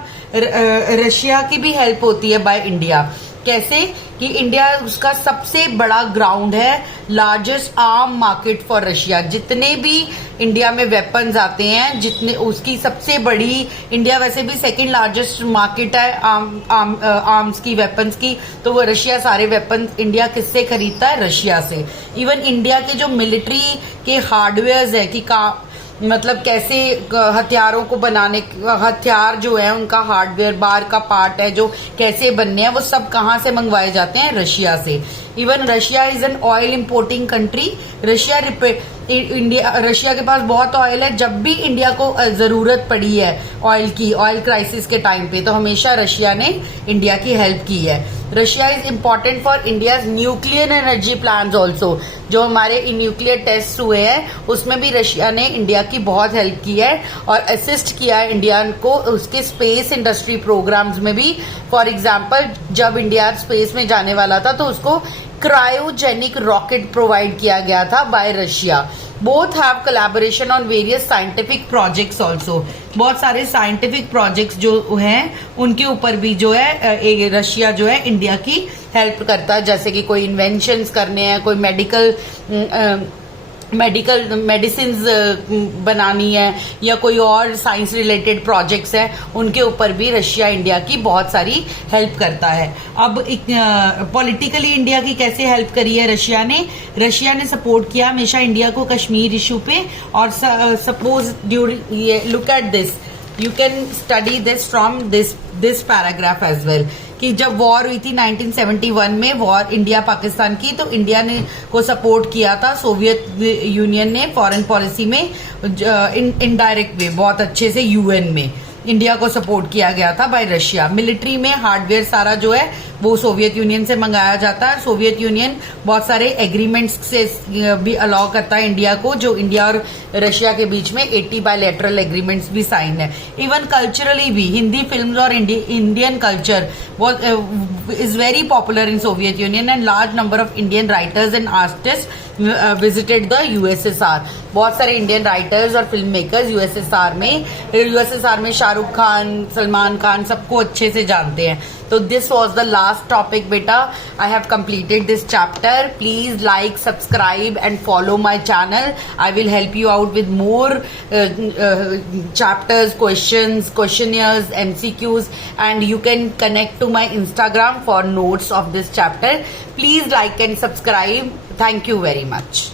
की भी हेल्प होती है बाय इंडिया. कैसे कि इंडिया उसका सबसे बड़ा ग्राउंड है, largest arm market for Russia. जितने भी इंडिया में वेपन्स आते हैं, जितने उसकी सबसे बड़ी, इंडिया वैसे भी सेकंड लार्जेस्ट मार्केट है आर्म्स की, वेपन्स की, तो वो रशिया सारे वेपन्स इंडिया किससे खरीदता है? रशिया से. इवन इंडिया के जो मिलिट्री के हार्डवेयर है कि मतलब कैसे हथियारों को बनाने, हथियार जो है उनका हार्डवेयर, बार का पार्ट है जो कैसे बनने हैं, वो सब कहाँ से मंगवाए जाते हैं? रशिया से. Even Russia is an oil importing country. Russia के पास बहुत ऑयल है. जब भी इंडिया को जरूरत पड़ी है ऑयल की, ऑयल क्राइसिस के टाइम पे, तो हमेशा रशिया ने इंडिया की हेल्प की है. Russia is important for India's nuclear energy plans also. जो हमारे न्यूक्लियर टेस्ट हुए हैं उसमें भी रशिया ने इंडिया की बहुत हेल्प की है और असिस्ट किया है इंडिया को उसके स्पेस इंडस्ट्री प्रोग्राम्स में भी. फॉर एग्जाम्पल, जब इंडिया स्पेस में जाने वाला था तो उसको क्रायोजेनिक रॉकेट प्रोवाइड किया गया था bye Russia. Both have collaboration on various scientific projects also. बहुत सारे साइंटिफिक प्रोजेक्ट्स जो हैं उनके ऊपर भी जो है रशिया जो है इंडिया की हेल्प करता है. जैसे कि कोई इन्वेंशंस करने हैं, कोई मेडिसिन बनानी है या कोई और साइंस रिलेटेड प्रोजेक्ट्स हैं, उनके ऊपर भी रशिया इंडिया की बहुत सारी हेल्प करता है. अब पॉलिटिकली इंडिया की कैसे हेल्प करी है रशिया ने सपोर्ट किया हमेशा इंडिया को कश्मीर इशू पे. और suppose look at this, you can study this from this paragraph as well, कि जब वॉर हुई थी 1971 में, वॉर इंडिया पाकिस्तान की, तो इंडिया ने को सपोर्ट किया था सोवियत यूनियन ने फॉरेन पॉलिसी में, इनडायरेक्ट वे बहुत अच्छे से यूएन में इंडिया को सपोर्ट किया गया था बाय रशिया. मिलिट्री में हार्डवेयर सारा जो है वो सोवियत यूनियन से मंगाया जाता है. सोवियत यूनियन बहुत सारे एग्रीमेंट्स से भी अलाउ करता है इंडिया को, जो इंडिया और रशिया के बीच में 80 बायलैटरल एग्रीमेंट्स भी साइन है. इवन कल्चरली भी हिंदी फिल्म्स और Indian culture is very popular in Soviet union and large number of Indian writers and artist visited the USSR. बहुत सारे इंडियन राइटर्स और फिल्म मेकर्स यूएसएसआर में शाहरुख खान, सलमान खान सबको अच्छे से जानते हैं. So this was the last topic, beta. I have completed this chapter. Please like, subscribe and follow my channel. I will help you out with more chapters, questions, questionnaires, MCQs, and you can connect to my Instagram for notes of this chapter. Please like and subscribe. Thank you very much.